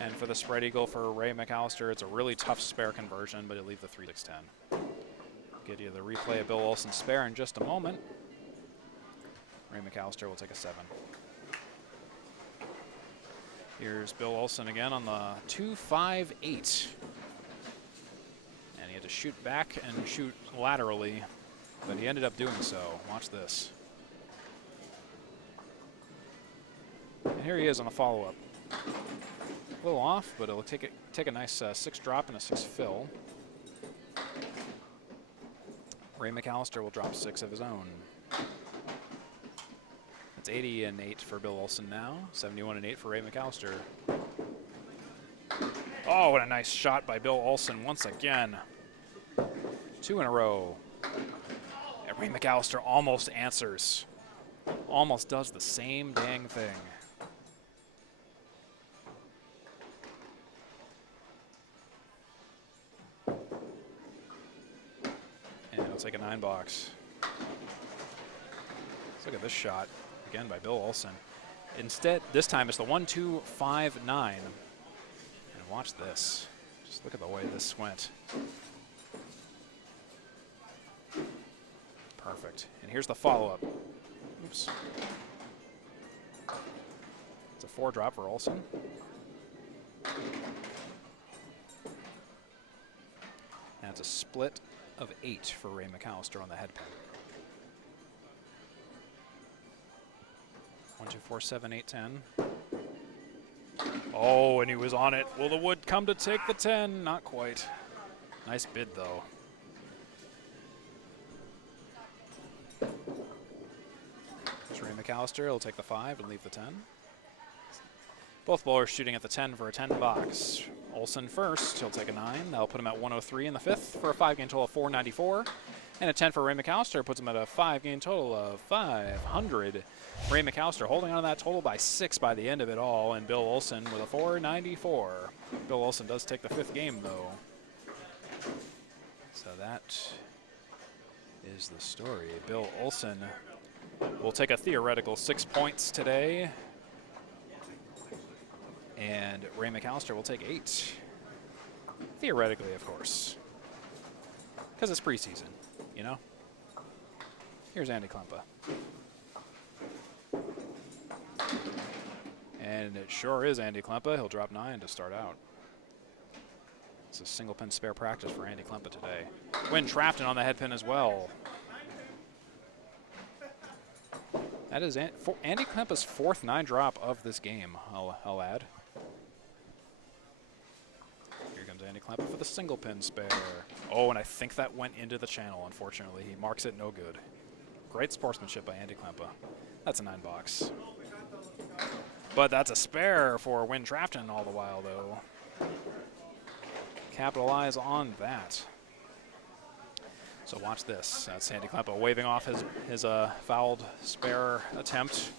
And for the spread eagle for Ray McAllister, it's a really tough spare conversion, but he'll leave the 3-6-10. Get you the replay of Bill Olson's spare in just a moment. Ray McAllister will take a 7. Here's Bill Olson again on the 2-5-8. And he had to shoot back and shoot laterally, but he ended up doing so. Watch this. And here he is on a follow-up. A little off, but it'll take a nice 6 drop and a 6 fill. Ray McAllister will drop 6 of his own. It's 80 and 8 for Bill Olson now. 71 and 8 for Ray McAllister. Oh, what a nice shot by Bill Olson once again. 2 in a row. And Ray McAllister almost answers. Almost does the same dang thing. And he'll take a 9 box. Let's look at this shot. Again by Bill Olson. Instead, this time it's the 1-2-5-9. And watch this. Just look at the way this went. Perfect. And here's the follow-up. Oops. It's a 4 drop for Olson. And it's a split of 8 for Ray McAllister on the head pin. 1, 2, 4, 7, 8, 10. Oh, and he was on it. Will the wood come to take the 10? Not quite. Nice bid, though. There's Ray McAllister. He'll take the 5 and leave the 10. Both bowlers shooting at the 10 for a 10 box. Olson first. He'll take a 9. That'll put him at 103 in the 5th for a 5-gain total of 494. And a 10 for Ray McAllister puts him at a 5-gain total of 500. Ray McAllister holding on to that total by 6 by the end of it all, and Bill Olson with a 494. Bill Olson does take the 5th game, though. So that is the story. Bill Olson will take a theoretical 6 points today, and Ray McAllister will take 8. Theoretically, of course, because it's preseason, you know? Here's Andy Klempa. And it sure is Andy Klempa. He'll drop 9 to start out. It's a single pin spare practice for Andy Klempa today. Win Trafton on the head pin as well. That is Andy Klempa's 4th 9 drop of this game, I'll add. Here comes Andy Klempa for the single pin spare. Oh, and I think that went into the channel, unfortunately. He marks it no good. Great sportsmanship by Andy Klempa. That's a 9 box. But that's a spare for Win Trafton all the while, though. Capitalize on that. So watch this. That's Andy Klempa waving off his fouled spare attempt.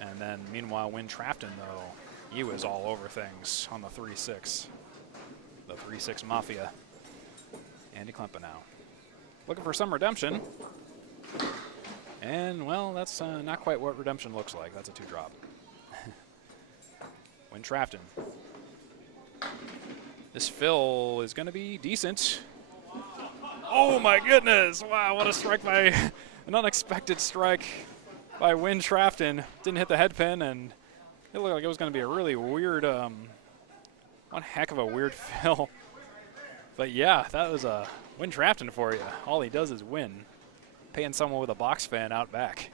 And then meanwhile, Trafton, though, he was all over things on the 3-6. The 3-6 Mafia. Andy Klempa now. Looking for some redemption. And, well, that's not quite what redemption looks like. That's a 2-drop. Trafton. This fill is going to be decent. Oh, my goodness. Wow, what a strike by an unexpected strike by Trafton. Didn't hit the head pin, and it looked like it was going to be a really weird, one heck of a weird fill. But, yeah, that was a Trafton for you. All he does is win. Paying someone with a box fan out back.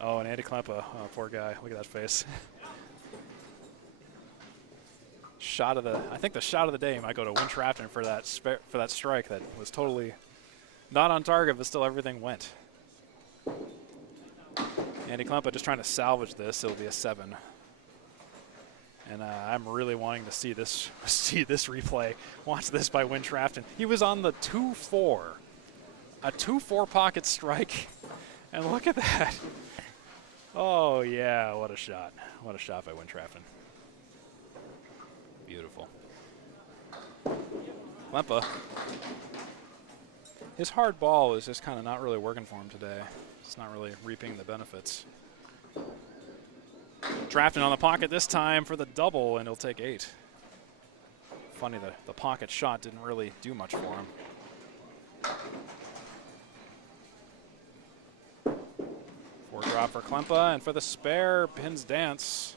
Oh, and Andy Klempa. Oh, poor guy. Look at that face. I think the shot of the day might go to Trafton for that strike that was totally not on target, but still everything went. Andy Klempa just trying to salvage this. It'll be a 7. And I'm really wanting to see this replay. Watch this by Trafton. He was on the 2-4. A 2-4 pocket strike. And look at that. Oh, yeah, what a shot. What a shot by Trafton. Beautiful. Klempa. His hard ball is just kind of not really working for him today. It's not really reaping the benefits. Trafton on the pocket this time for the double, and he'll take 8. Funny, the pocket shot didn't really do much for him. 4-drop for Klempa, and for the spare, pins dance,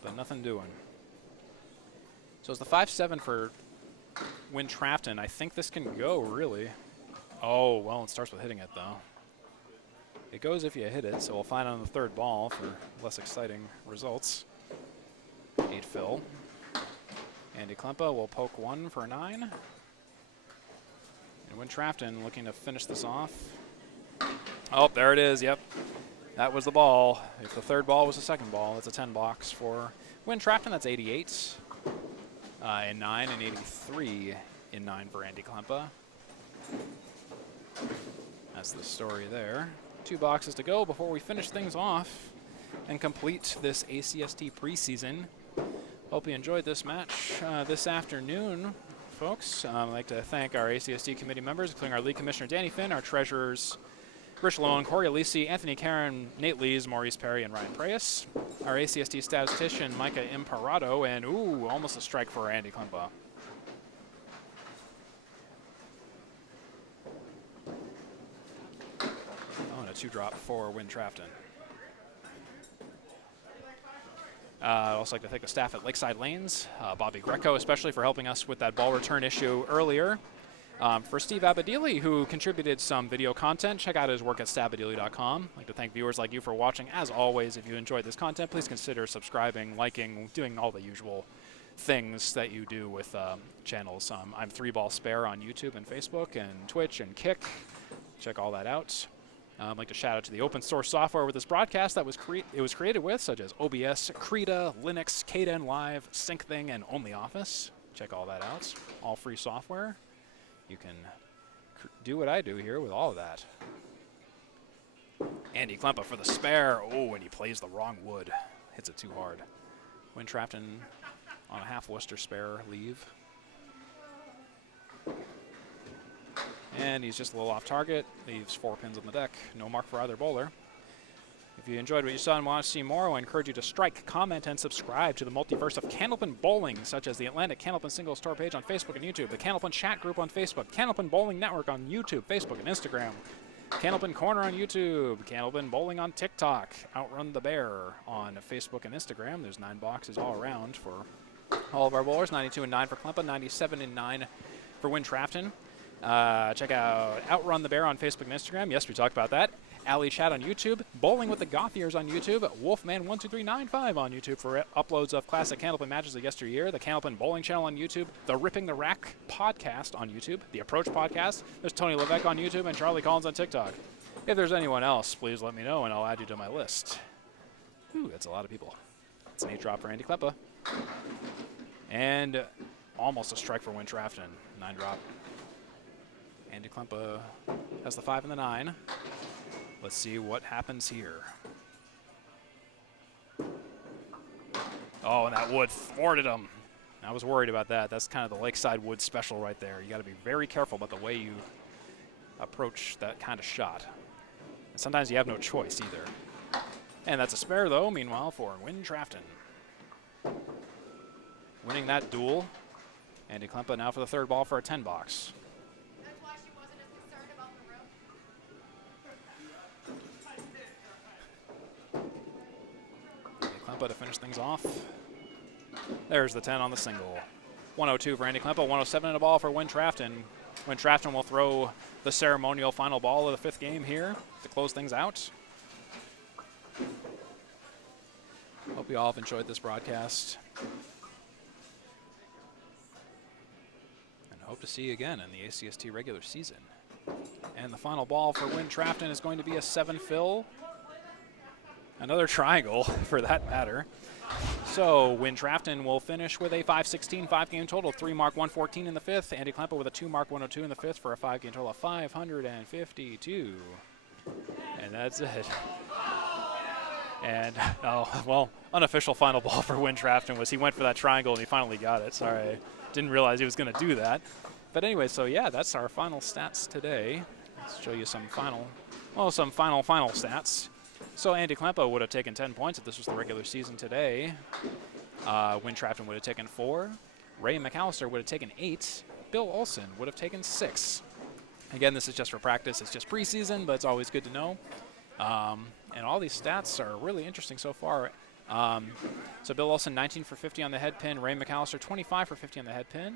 but nothing doing. So it's the 5-7 for Trafton. I think this can go, really. Oh, well, it starts with hitting it, though. It goes if you hit it, so we'll find on the 3rd ball for less exciting results. 8 fill. Andy Klempa will poke 1 for 9. And Trafton looking to finish this off. Oh, there it is, yep. That was the ball. If the 3rd ball was the 2nd ball, it's a 10 box for Trafton. That's 88 in 9 and 83 in 9 for Andy Klempa. That's the story there. 2 boxes to go before we finish things off and complete this ACST preseason. Hope you enjoyed this match this afternoon, folks. I'd like to thank our ACST committee members, including our league commissioner Danny Finn, our treasurers Rich Lowen, Corey Alisi, Anthony Karen, Nate Lees, Maurice Perry, and Ryan Preyes. Our ACST statistician Micah Imparato, and ooh, almost a strike for Andy Klempa. Oh, and a 2-drop for Trafton. I'd also like to thank the staff at Lakeside Lanes, Bobby Greco especially for helping us with that ball return issue earlier. For Steve Abadili, who contributed some video content, check out his work at stabadili.com. I'd like to thank viewers like you for watching. As always, if you enjoyed this content, please consider subscribing, liking, doing all the usual things that you do with channels. I'm 3Ball Spare on YouTube and Facebook and Twitch and Kick. Check all that out. I'd like to shout out to the open source software with this broadcast that was created with, such as OBS, Krita, Linux, Kden Live, SyncThing, and OnlyOffice. Check all that out. All free software. You can do what I do here with all of that. Andy Klempa for the spare. Oh, and he plays the wrong wood. Hits it too hard. Trafton on a half Worcester spare leave. And he's just a little off target. Leaves 4 pins on the deck. No mark for either bowler. If you enjoyed what you saw and want to see more, I encourage you to strike, comment, and subscribe to the multiverse of Candlepin Bowling, such as the Atlantic Candlepin Single Store page on Facebook and YouTube, the Candlepin Chat group on Facebook, Candlepin Bowling Network on YouTube, Facebook, and Instagram, Candlepin Corner on YouTube, Candlepin Bowling on TikTok, Outrun the Bear on Facebook and Instagram. There's 9 boxes all around for all of our bowlers. 92 and 9 for Klempa, 97 and 9 for Trafton. Check out Outrun the Bear on Facebook and Instagram. Yes, we talked about that. Alley Chat on YouTube, Bowling with the Gothiers on YouTube, Wolfman12395 on YouTube for uploads of classic Candlepin matches of yesteryear, the Candlepin Bowling channel on YouTube, the Ripping the Rack podcast on YouTube, the Approach podcast, there's Tony Levesque on YouTube, and Charlie Collins on TikTok. If there's anyone else, please let me know and I'll add you to my list. Ooh, that's a lot of people. It's an 8-drop for Andy Klempa. And almost a strike for Trafton. 9-drop. Andy Klempa has the 5 and the 9. Let's see what happens here. Oh, and that wood thwarted him. I was worried about that. That's kind of the Lakeside wood special right there. You got to be very careful about the way you approach that kind of shot. And sometimes you have no choice either. And that's a spare, though, meanwhile, for Win Trafton. Winning that duel. Andy Klempa now for the 3rd ball for a 10 box. That's why she wasn't as concerned about the room. Andy Klempa to finish things off. There's the 10 on the single. 102 for Andy Klempa, 107 in a ball for Win Trafton. Win Trafton will throw the ceremonial final ball of the 5th game here to close things out. Hope you all have enjoyed this broadcast. And hope to see you again in the ACST regular season. And the final ball for Win Trafton is going to be a 7 fill. Another triangle, for that matter. So Win Trafton will finish with a 516 5-game total, 3 mark 114 in the 5th. Andy Klempa with a 2 mark 102 in the 5th for a 5-game total of 552. And that's it. And, oh, well, unofficial final ball for Win Trafton was he went for that triangle and he finally got it. Sorry, didn't realize he was going to do that. But anyway, so yeah, that's our final stats today. Let's show you some final stats. So Andy Klempa would have taken 10 points if this was the regular season today. Win Trafton would have taken 4. Ray McAllister would have taken 8. Bill Olson would have taken 6. Again, this is just for practice. It's just preseason, but it's always good to know. And all these stats are really interesting so far. So Bill Olson, 19 for 50 on the head pin. Ray McAllister, 25 for 50 on the head pin.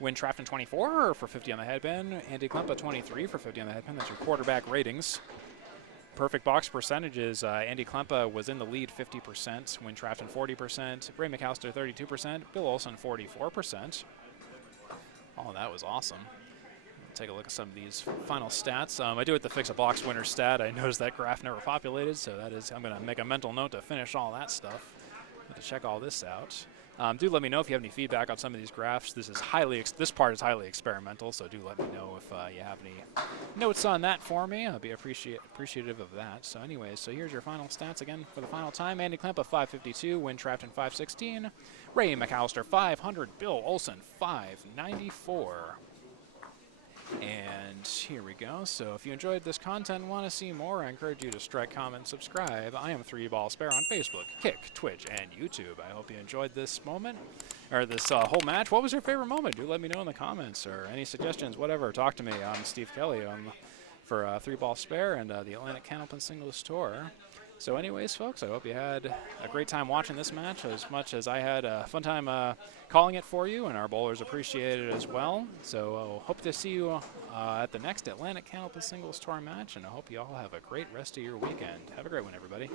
Win Trafton, 24 for 50 on the head pin. Andy Klempa, 23 for 50 on the head pin. That's your quarterback ratings. Perfect box percentages. Andy Klempa was in the lead 50%. Win Trafton 40%. Ray McAllister 32%. Bill Olson 44%. Oh, that was awesome. Take a look at some of these final stats. I do have to fix a box winner stat. I noticed that graph never populated, so that is, I'm going to make a mental note to finish all that stuff. To check all this out. Do let me know if you have any feedback on some of these graphs. This part is highly experimental, so do let me know if you have any notes on that for me. I'll be appreciative of that. So anyways, so here's your final stats again for the final time. Andy Klempa 552, Win Trafton 516, Ray McAllister 500, Bill Olson 594. And here we go. So if you enjoyed this content and want to see more, I encourage you to strike, comment, subscribe. I am 3Ball Spare on Facebook, Kick, Twitch, and YouTube. I hope you enjoyed this moment, or this whole match. What was your favorite moment? Do let me know in the comments, or any suggestions, whatever. Talk to me. I'm Steve Kelly for 3Ball Spare and the Atlantic Candlepin Singles Tour. So anyways, folks, I hope you had a great time watching this match as much as I had a fun time calling it for you, and our bowlers appreciated it as well. So hope to see you at the next Atlantic Candlepin Singles Tour match, and I hope you all have a great rest of your weekend. Have a great one, everybody.